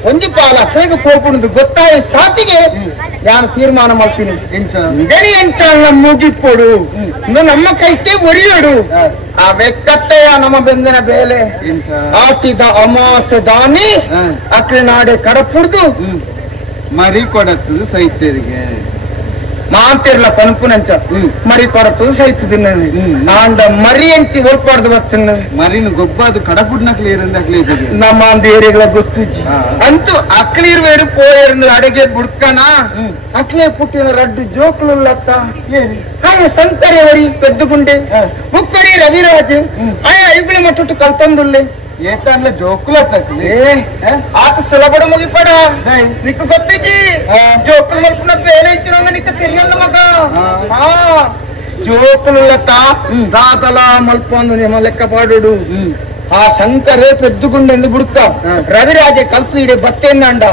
ಒಂಜಿ ಪಾಲ ಹೇಗೆ ಪೋಪುಂಡು ಗೊತ್ತಾಯಿ ಸಾತಿಗೆ ನಾನು ತೀರ್ಮಾನ ಮಾಡ್ತೀನಿ ಗಣಿ ಎಂಚಾಳ ಮುಗಿಪೊಡು ನಮ್ಮ ಕೈತೆ ಒರಿಯೋಡು ಆ ಬೆಕ್ಕತ್ತೆಯ ನಮ್ಮ ಬೆಂದಿನ ಬೇಲೆ ಆಟಿದ ಅಮಾಸೆ ದಾನಿ ಅಕ್ಳ ನಾಡೆ ಕಡಪುಡ್ದು ಮರಿ ಕೊಡತ್ತದು ಸೈತರಿಗೆ ಮಾತಿರ್ಲ ಪನ್ಪುನಂಚ ಮರಿ ಕೊಡತ್ತದು ಸೈತದಿನ ನಾಂಡ ಮರಿ ಎಂಚಿ ಹೊರ್ಪಾಡ್ದು ಬರ್ತೀನಿ ಮರಿನ ಗೊಬ್ಬದು ಕಡಪುಡ್ನಕ್ಲಿ ಇರಂದಕ್ಲಿ ನಮ್ಮ ಅಂದ ಏರಿಯಾಗಳ ಗೊತ್ತಿಜ್ಜಿ ಅಂತೂ ಅಕ್ಲಿರ್ವೇರು ಪೋಯರ್ನು ಅಡಿಗೆ ಬುಡ್ಕನ ಅಕ್ಲೇ ಪುಟ್ಟಿನ ರಡ್ಡು ಜೋಕ್ಲುಲ್ಲತ್ತ ಆಯ ಸಂಕರೆವರಿ ಪೆದ್ದುಗುಂಡೆ ಬುಕ್ಕರಿ ರವಿರಾಜ್ ಆಯ ಐಗುಳಿ ಮಟ್ಟುಟ್ಟು ಕಲ್ತಂದುಲ್ಲೆ ಏತನ್ಲ ಜೋಕುಲತ್ತಕ್ಲಿ ಆತ ಸುಲಭಡ ಮುಗಿಪಡ ನಿಕ್ಕ ಗೊತ್ತಿಜ್ಜಿ ಜೋಕುಲ್ ಮಲ್ಪುನ ಬೇಲೆ ಇಚ್ಚಿನಂಗ ನಿಕ್ಕ ತಿರಿಯಲ್ಲ ಮಗ ಜೋಕುಲತ್ತ ದಾತಲ ಮಲ್ಪೊಂದು ನಿಮ್ಮ ಲೆಕ್ಕ ಪಾಡುಡು ಆ ಶಂಕರೇ ಪೆದ್ದುಗುಂಡೆಂದು ಬುಡ್ಕ ರವಿರಾಜೆ ಕಲ್ಪು ಇಡೆ ಬತ್ತೆನ್ನಂಡ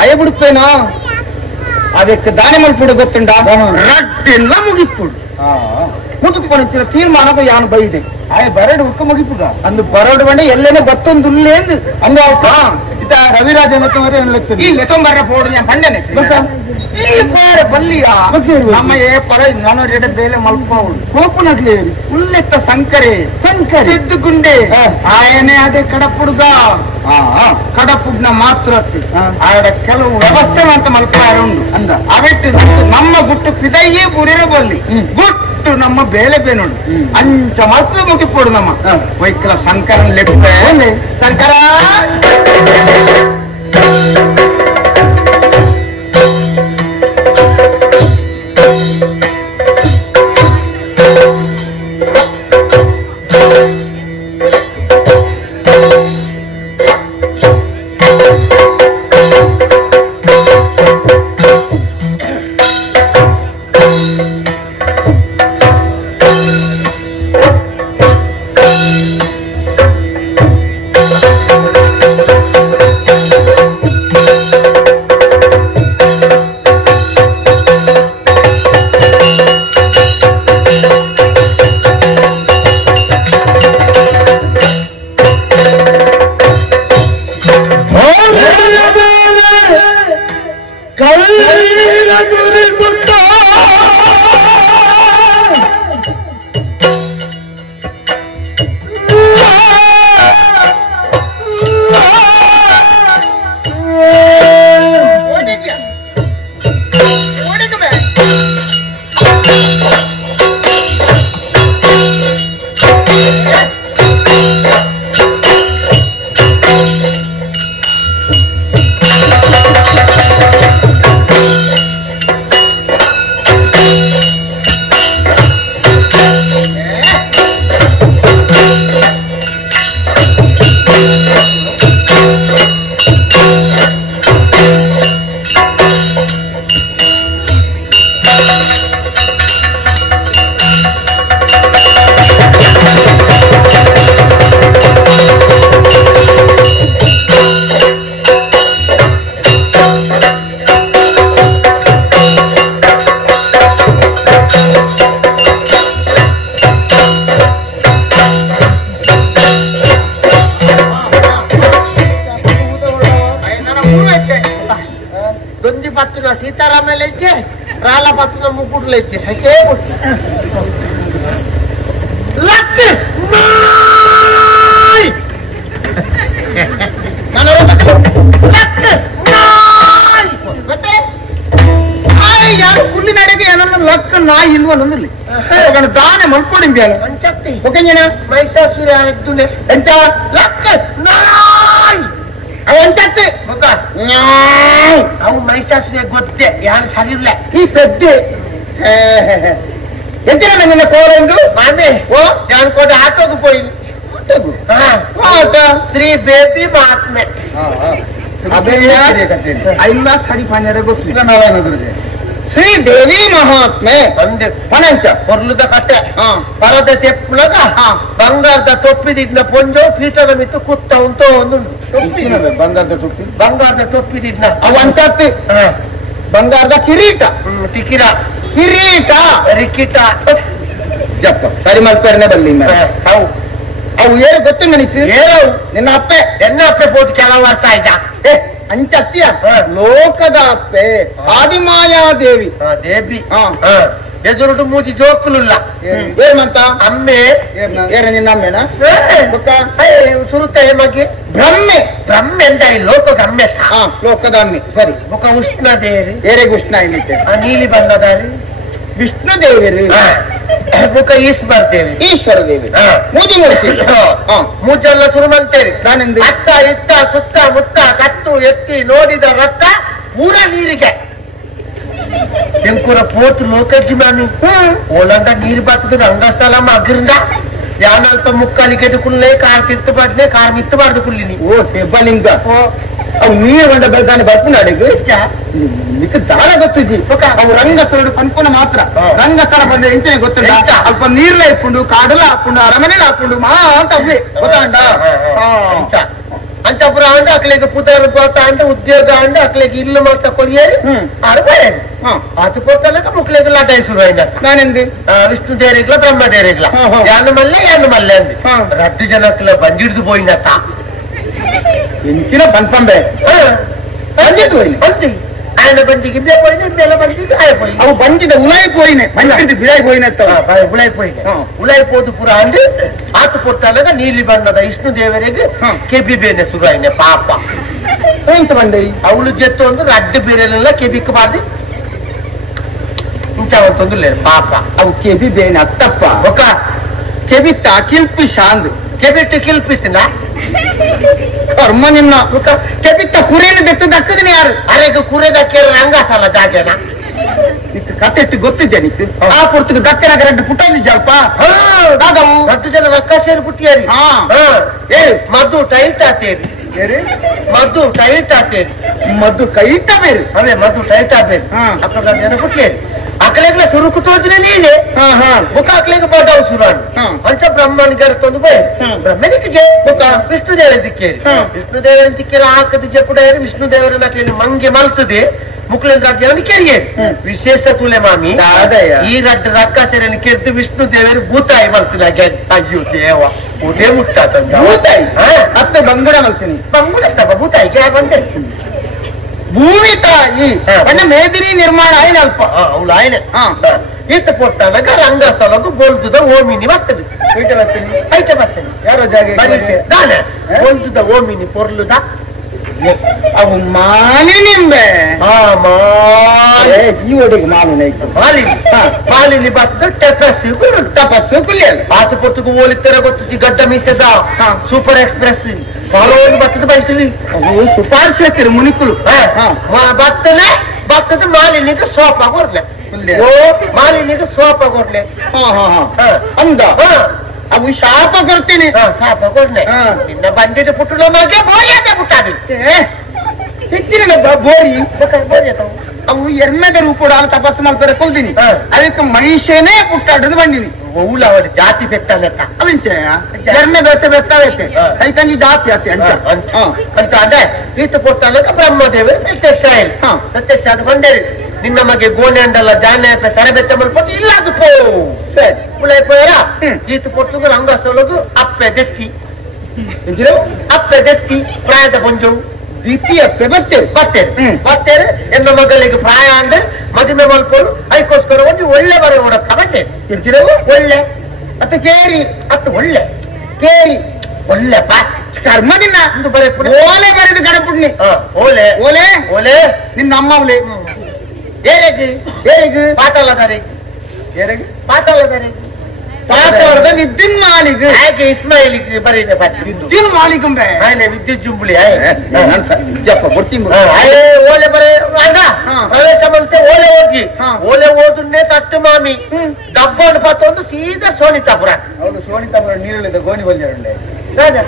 ಆಯ ಬುಡ್ಪೇನಾ ಅದಕ್ಕೆ ದಾನಿ ಮಲ್ಪುಡು ಗೊತ್ತುಂಡ ರಡ್ಡೆಲ್ಲ ಮುಗಿಪುಡು ಮುಗಿಪುಣ ತೀರ್ಮಾನದ ಯಾನು ಬೈದೆ ಆಯ ಬರಡು ಉಕ್ಕ ಮುಗಿಪುಗ ಅಂದು ಬರಡು ಬಂಡೆ ಎಲ್ಲೇನೆ ಬತ್ತೊಂದು ಅಂದ ಎಂತ ರವಿರಾಜ ಮತ್ತು ಈ ಲೆತೊಂಬರ ಪೋಡು ನಾನು ಪಂಡನೆ ಈ ಪಾರ ಬಲ್ಲಿಯ ನಮ್ಮ ಏ ಪರ ನಾನು ರೆಡೆ ಬೇಲೆ ಮಲ್ಪ ಕೋಪುನಗ್ಲಿ ಉಲ್ಲೆತ್ತ ಸಂಕರೆ ಎದ್ದುಗುಂಡೆ ಆಯನೆ ಅದೇ ಕಡಪುಡ್ಗ ಕಡಪುಡ್ನ ಮಾತ್ರ ಆಡ ಕೆಲವು ವ್ಯವಸ್ಥೆ ಅಂತ ಮಲ್ಪಾರ ಉಂಡು ಅಂದ ಅವೆಟ್ಟು ನಮ್ಮ ಗುಟ್ಟು ಪಿದಯ್ಯೇ ಬುರಿರ ಬಲ್ಲಿ ಗುಟ್ಟು ನಮ್ಮ ಬೇಲೆ ಬೇನುಂಡು ಅಂಚ ಮಾತ್ರ ಮುಗಿಪೋಡು ನಮ್ಮ ವೈಕಲ ಸಂಕರನ್ ಲೆಕ್ಕ ಸಂಕರ ಸೀತಾರಾಮ ಲೆಚ್ಚೆ ರಾಲ ಪತ್ರ ಮುಕುಟ್ ಲೆಚ್ಚೆ ಹಸೇ ಲಕ್ ಮತ್ತೆ ಯಾರು ಫುಲ್ಲಿ ನಡೆಗೆ ಏನನ್ನ ಲಕ್ ನಾಯಿ ಇಲ್ವ ನಂದಲ್ಲಿ ದಾನೆ ಮಲ್ಕೊಂಡಿದ್ದೆ ಅಂಚತ್ತಿ ಓಕೆಂಜನ ಮೈಸಾಸುರ ಎದ್ದುನೆ ಎಂತ ಲಕ್ ನಾಯಿ ಅವಂಚತ್ತೆ ಅವು ಮೈಸಾಸುರ ಗೊತ್ತೇ ಯಾರು ಸರಿ ಇಲ್ಲ ಈ ಪೆದ್ದೆ ಎಂತಿನ ನಿನ್ನ ಕೋರೆಂದು ಮಾಮೆ ಓ ಯಾರು ಕೊಟ್ಟು ಆಟೋಗು ಪೋಯಿ ಶ್ರೀ ಬೇಬಿ ಮಹಾತ್ಮೆ ಐಲ್ಲ ಸರಿ ಪನ್ನೆರ ಗೊತ್ತಿಲ್ಲ ನಾವೇನಾದ್ರು ಶ್ರೀ ದೇವಿ ಮಹಾತ್ಮೆ ಪಣಂಚ ಹೊರ್ಲುದ ಕಟ್ಟೆ ಪರದ ತೆಪ್ಪುಲಗ ಬಂಗಾರದ ತೊಪ್ಪಿದಿದ್ನ ಪೊಂಜೋ ಪೀಠದ ಮಿತ್ತು ಕುತ್ತ ಉಂಟು ಒಂದು ಬಂಗಾರದ ತೊಪ್ಪಿದಿದ್ನ ಅವಂತತ್ತು ಬಂಗಾರದ ಕಿರೀಟ ಟಿಕಿರ ಕಿರೀಟ ರಿಕಿಟ ಜಪ್ಪ ಸರಿ ಮಲ್ಪೇರನೆ ಬಲ್ಲಿ ಅವು ಅವು ಏನು ಗೊತ್ತು ನನಗೆ ಏನವು ನಿನ್ನ ಅಪ್ಪೆ ಎನ್ನ ಅಪ್ಪೆ ಪೋತು ಕೆಲವು ವರ್ಷ ಆಯ್ತಾ ಅಂಚತ್ಯ ಲೋಕದ ಅಪ್ಪೆ ಆದಿಮಾಯಾದೇವಿ ದೇವಿ ಎದುರುಡು ಮೂಜಿ ಜೋಕುಲಿಲ್ಲ ಏಮಂತ ಅಮ್ಮೆ ಏನ ನಿನ್ನ ಅಮ್ಮೆನ ಸುರುತ್ತ ಮಗೆ ಬ್ರಹ್ಮೆ ಬ್ರಹ್ಮೆ ಎಂದ ಲೋಕದ ಅಮ್ಮೆ ಲೋಕದ ಅಮ್ಮೆ ಸರಿ ಮುಖ ಉಷ್ಣ ದೇವಿ ಏರೆಗೆ ಉಷ್ಣ ಏನಿದೆ ನೀಲಿ ಬಣ್ಣದಾರಿ ವಿಷ್ಣು ದೇವಿ ಮುಖ ಈಶ್ವರ ದೇವಿ ಈಶ್ವರ ದೇವಿ ಮೂಜಿ ಮೂರ್ತಿ ಮೂಜೆಲ್ಲ ಶುರು ಮಾಡ್ತೇವೆ ನಾನೆಂದು ಅತ್ತ ಇತ್ತ ಸುತ್ತ ಮುತ್ತ ಕತ್ತು ಎತ್ತಿ ನೋಡಿದ ರಕ್ತ ಊರ ನೀರಿಗೆ ಎಂಕೂರ ಪೋತು ಲೋಕಜ್ಜಿ ಮಾಮಿ ಓಲಂದ ನೀರು ಬರ್ತದ ರಂಗಸ್ಥಳ ಮಗರಿಂದ ಯಾನಲ್ತ ಮುಕ್ಕಾಲಿಗೆ ಕುಲ್ಲೇ ಕಾರ್ ತಿರ್ತು ಬದ್ನೆ ಕಾರ್ ಮಿತ್ತಬಾರ್ದು ಕುಲ್ಲಿನಿ ಓ ಹೆಬ್ಬಲಿಂಗ ಅವು ನೀರು ಬಂದ ಬೆಳಗಾನೆ ಬರ್ಪು ನಾಡಿಗೆ ನಿಕ್ಕೆ ದಾರ ಗೊತ್ತಿದ್ದಿ ಅವು ರಂಗಸ್ಥಳ ಪನ್ಪುನ ಮಾತ್ರ ರಂಗಸ್ಥಳ ಬಂದ್ರೆ ಎಂಚನೆ ಗೊತ್ತಿಲ್ಲ ಅಲ್ಪ ನೀರ್ಲ ಇಪ್ಪುಂಡು ಕಾಡಲ ಹಾಕೊಂಡು ಅರಮನೆಲ ಹಾಕೊಂಡು ಮಾ ಅಂತ ಅವ್ವೆ ಗೊತ್ತಾಂಡ ಅಂಚಾಪುರ ಅಂಡ ಅಕ್ಲೆಗೆ ಪುದರ್ ಗೋತ ಅಂಡ ಉದ್ಯೋಗ ಅಂಡ ಅಕ್ಲೆಗೆ ಇಲ್ಲು ಮಾಡ್ತಾ ಕೊರಿಯರಿ ಅರ್ಬಾರೆ ಅದು ಕೊಡ್ತಲಕ ಮುಕ್ಲೆಗೆ ಲಾಟಾಯಿ ಶುರು ಆಯ್ನ ನಾನೆಂದು ವಿಷ್ಣು ದೇರಿಗ್ಲ ಬ್ರಹ್ಮ ದೇರಿಗ್ಲ ಯಾನು ಮಲ್ಲೆ ಅಂದು ರದ್ದು ಜನಕ್ಲ ಬಂದಿಡ್ದು ಪೋಯಿನತ್ತ ಎಂಚಿನ ಪನ್ಪಂಬೆ ಬಂಜಿತ್ತು ಹೋಯ್ನೆ ಬಂದಿ ఆయన బండికి ఇదే పోయింది నెల బండికి అయిపోయింది ಅವು ಬಂಜಿದ ಉಲಾಯಿ ಪೋಯಿನೆ ಬಂಜಿದ ಬಿಳಾಯಿ ಪೋಯಿನೆ ಉಳಾಯಿపోయింది ಉಳಾಯಿపోతు ಪುರ ಅಂದು ಆತು ಕೊಟ್ಟಾಗ ನೀಲಿ ಬಣ್ಣದ ವಿಷ್ಣು ದೇವರಿಗೆ ಕೆಬಿ ಬೇನೆ ಶುರು ಆಯ್ನೆ ಪಾಪ ಎಂತ ಬಂದೆ ಅವಳು ಜೆತ್ತು ಒಂದು ಅಡ್ಡ ಬೇರೆಲ್ಲ ಕೆಬಿಕ್ ಬಾರ್ದು ಇಂಥ ಒಂದು లేదు ಪಾಪ ಅವು ಕೆಬಿ ಬೇನೆ ಅತ್ತಪ್ಪ ఒక ಕೆಬಿತ್ತ ಕಿಲ್ಪಿ ಶಾಂದು ಕೆಬಿಟ್ಟು ಕಿಲ್ಪಿತ್ತಿನ ಕರ್ಮ ನಿನ್ನ ಕೆಬಿತ್ತ ಕುರೇನು ಬೆತ್ತು ದಕ್ಕದಿನ ಯಾರು ಅರೆಗೆ ಕುರೆದಕ್ಕೆ ರಂಗಾಸಲ್ಲ ಜಾಗೇನ ನಿತ್ತು ಕತೆ ಇಟ್ಟು ಗೊತ್ತಿದ್ದೆ ನಿತ್ತು ಆ ಪುರ್ತಕ್ಕೆ ದಕ್ಕನಾಗ ಎರಡು ಪುಟ್ಟ ಜಲ್ಪ ಹತ್ತು ಜನ ರೊಕ್ಕ ಸೇರಿ ಬಿಟ್ಟಿಯಾರಿ ಮದ್ದು ಟೈಟ್ ಆತೇರಿ ಮದ್ದು ಟೈಟ್ ಆತೇರಿ ಮದ್ದು ಕೈ ಇಟ್ಟ ಬೇರೆ ಅವೇ ಮದ್ದು ಟೈಟ್ ಆತೇರಿ ಅಕ್ಕ ಜನ ಬಿಟ್ಟಿಯಾರಿ ಅಕ್ಕಲೆಗ್ಲ ಸುರುಕು ತೋಜನೆ ನೀನೆ ಬುಕ್ಕ ಅಕ್ಕಲೆಗೆ ಬೋಟಾವು ಸುರಾನು ಅಂಚ ಬ್ರಹ್ಮನ್ ಗರ್ತೊಂದು ಬೈ ಬ್ರಹ್ಮನಿಗೆ ಜೆ ಬುಕ್ಕ ವಿಷ್ಣು ದೇವರ ದಿಕ್ಕೇರಿ ವಿಷ್ಣು ದೇವರ ದಿಕ್ಕೇರಿ ಹಾಕದ ಜೆ ಕೂಡ ವಿಷ್ಣು ದೇವರ ನಕಲಿ ಮಂಗೆ ಮಲ್ತದೆ ಮುಕ್ಳಿನ ರಾಜ್ಯವನ್ನು ಕೆರಿಯೇ ವಿಶೇಷ ತುಲೆ ಮಾಮಿ ಈ ರಡ್ಡ ರಕ್ಕ ಸೇರನ್ನು ಕೆದ್ದು ವಿಷ್ಣು ದೇವರು ಭೂತಾಯಿ ಮಲ್ತಿಲ್ಲ ಅಯ್ಯೋ ದೇವ ಉದೇ ಮುಟ್ಟಾತ ಭೂತಾಯಿ ಅತ್ತೆ ಬಂಗುಡ ಮಲ್ತೀನಿ ಬಂಗುಡ ಭೂತಾಯಿಗೆ ಬಂದೆ ಭೂಮಿ ತಾಯಿ ಅಣ್ಣ ಮೇದಿನಿ ನಿರ್ಮಾಣ ಆಯ್ನ ಅಲ್ಪ ಅವಳು ಆಯ್ನೆ ಈತ ಕೊಟ್ಟಾಗ ರಂಗಸ್ಥಳಕ್ಕೂ ಬೋಲ್ದುದ ಓಮಿನಿ ಬರ್ತದೆ ಐಟ ಬರ್ತದೆ ಯಾರೋ ಜಾಗ ದಾನೆ ಬೋಲ್ದುದ ಓಮಿನಿ ಪೊರ್ಲುದ ಅವು ಮಾಲಿನಿಂಬೆ ಈ ಒಡೆಗೆ ಮಾಲಿನ ಮಾಲಿನಿ ಬರ್ತದೆ ತಪಸ್ಸು ಕುಲಿಯಲ್ಲ ಆತ ಪೊತ್ತುಗೂ ಓಲಿತ್ತರ ಗೊತ್ತಿದ್ದು ಗಡ್ಡ ಮೀಸದ ಸೂಪರ್ ಎಕ್ಸ್ಪ್ರೆಸ್ ಫಾಲೋವರ್ ಬರ್ತದೆ ಬೈತಿಲಿ ಅವು ಸುಪಾರಿಸಿ ಹಾಕಿರು ಮುನಿಕುಲು ಬರ್ತದೆ ಮಾಲಿನಿಗೆ ಸೋಪ ಕೊಡ್ಲೆ ಮಾಲಿನಿಗೆ ಸೋಪ ಕೊಡ್ಲೆ ಅಂದ ಅವು ಶಾಪ ಕೊಡ್ತೀನಿ ಶಾಪ ಕೊಡ್ಲೆ ನಿನ್ನ ಬಂದಿದ್ದು ಪುಟ್ಟುಳ ಮಗೆ ಬೋರಿ ಅಂತ ಪುಟ್ಟಾಡಿ ಹೆಚ್ಚಿನ ಬೋರಿ ಬೋರಿ ಅಥವಾ ಅವು ಎರ್ಮೆದ ರೂಪಡ ತಪಸ್ಸು ಮಾಡ್ತಾರೆ ಕೊಲ್ತೀನಿ ಅದಕ್ಕೆ ಮನುಷ್ಯನೇ ಪುಟ್ಟಾಡದು ಬಂದಿನಿ ಊಲ ಅವಳು ಜಾತಿ ಬೆತ್ತನತ್ತ ಅವಿಂಚ ಎರ್ಮೆ ಬೆತ್ತೈತೆ ಐಕಂಜಿ ಜಾತಿ ಆತಿ ಅಂತ ಅದೇ ಈತ ಕೊಟ್ಟಾಗ ಬ್ರಹ್ಮದೇವರು ಪ್ರತ್ಯಕ್ಷ ಆದ ಬಂದೇರಿ ನಿನ್ನ ಮಗೆ ಗೋಣೆ ಅಂಡಲ್ಲ ಜಾನೆ ತರಬೇತಿ ಮಾಡ್ಕೊಂಡು ಇಲ್ಲ ಅದು ಪೋ ಸರಿ ಉಳಾಯ್ಪೋಯರ ಈತ ಕೊಟ್ಟು ರಂಗಸ್ಥಳಗೂ ಅಪ್ಪೆ ದೆತ್ತಿ ಅಪ್ಪೆ ದೆತ್ತಿ ಪ್ರಾಯದ ಬಂಜವು ದ್ವಿತೀಯ ಬರ್ತೇನೆ ಎನ್ನ ಮಗಳಿಗೆ ಪ್ರಾಯ ಅಂದ್ರೆ ಮದುವೆ ಮಲ್ಪೋರು ಅದಕ್ಕೋಸ್ಕರ ಒಂದು ಒಳ್ಳೆ ಬರ ನೋಡಕ್ಕ ಬಟ್ಟೆ ಒಳ್ಳೆ ಅತ್ತ ಕೇರಿ ಅತ್ತ ಒಳ್ಳೆ ಕೇರಿ ಒಳ್ಳೆ ಬಾ ಕರ್ಮದಿನ ಒಂದು ಬರೀ ಓಲೆ ಬರೆದು ಗಡಪುಡ್ನಿ ಓಲೆ ಓಲೆ ಓಲೆ ನಿನ್ನ ಅಮ್ಮ ಅವಳೆ ಏರಿಗೂ ಪಾಠಲ್ಲದಾರಿ ಪಾಠಲ್ಲದಾರಿ ಪಾಠವರದ ವಿದ್ಯುನ್ ಮಾಲಿಕ್ ಹಾಗೆ ಇಸ್ಮಾಯಿಲಿಗೆ ಬರೀನೆ ವಿದ್ಯುನ್ ಮಾಲಿಕಂಬೆ ವಿದ್ಯುತ್ ಜುಂಬುಳಿ ಜಪ್ಪ ಬರ್ತೀನಿ ಓಲೆ ಬರೇ ಅಣ್ಣ ಪ್ರವೇಶ ಮಂತೆ ಓಲೆ ಹೋಗಿ ಓಲೆ ಓದನ್ನೇ ತಟ್ಟು ಮಾಮಿ ಡಬ್ಬನ್ನು ಪತ್ತೊಂದು ಸೀದಾ ಸೋನಿತಾಪುರ ಅವರು ಸೋನಿತಾಪುರ ನೀರುಳಿದ ಗೋಣಿ ಬಂಜೆ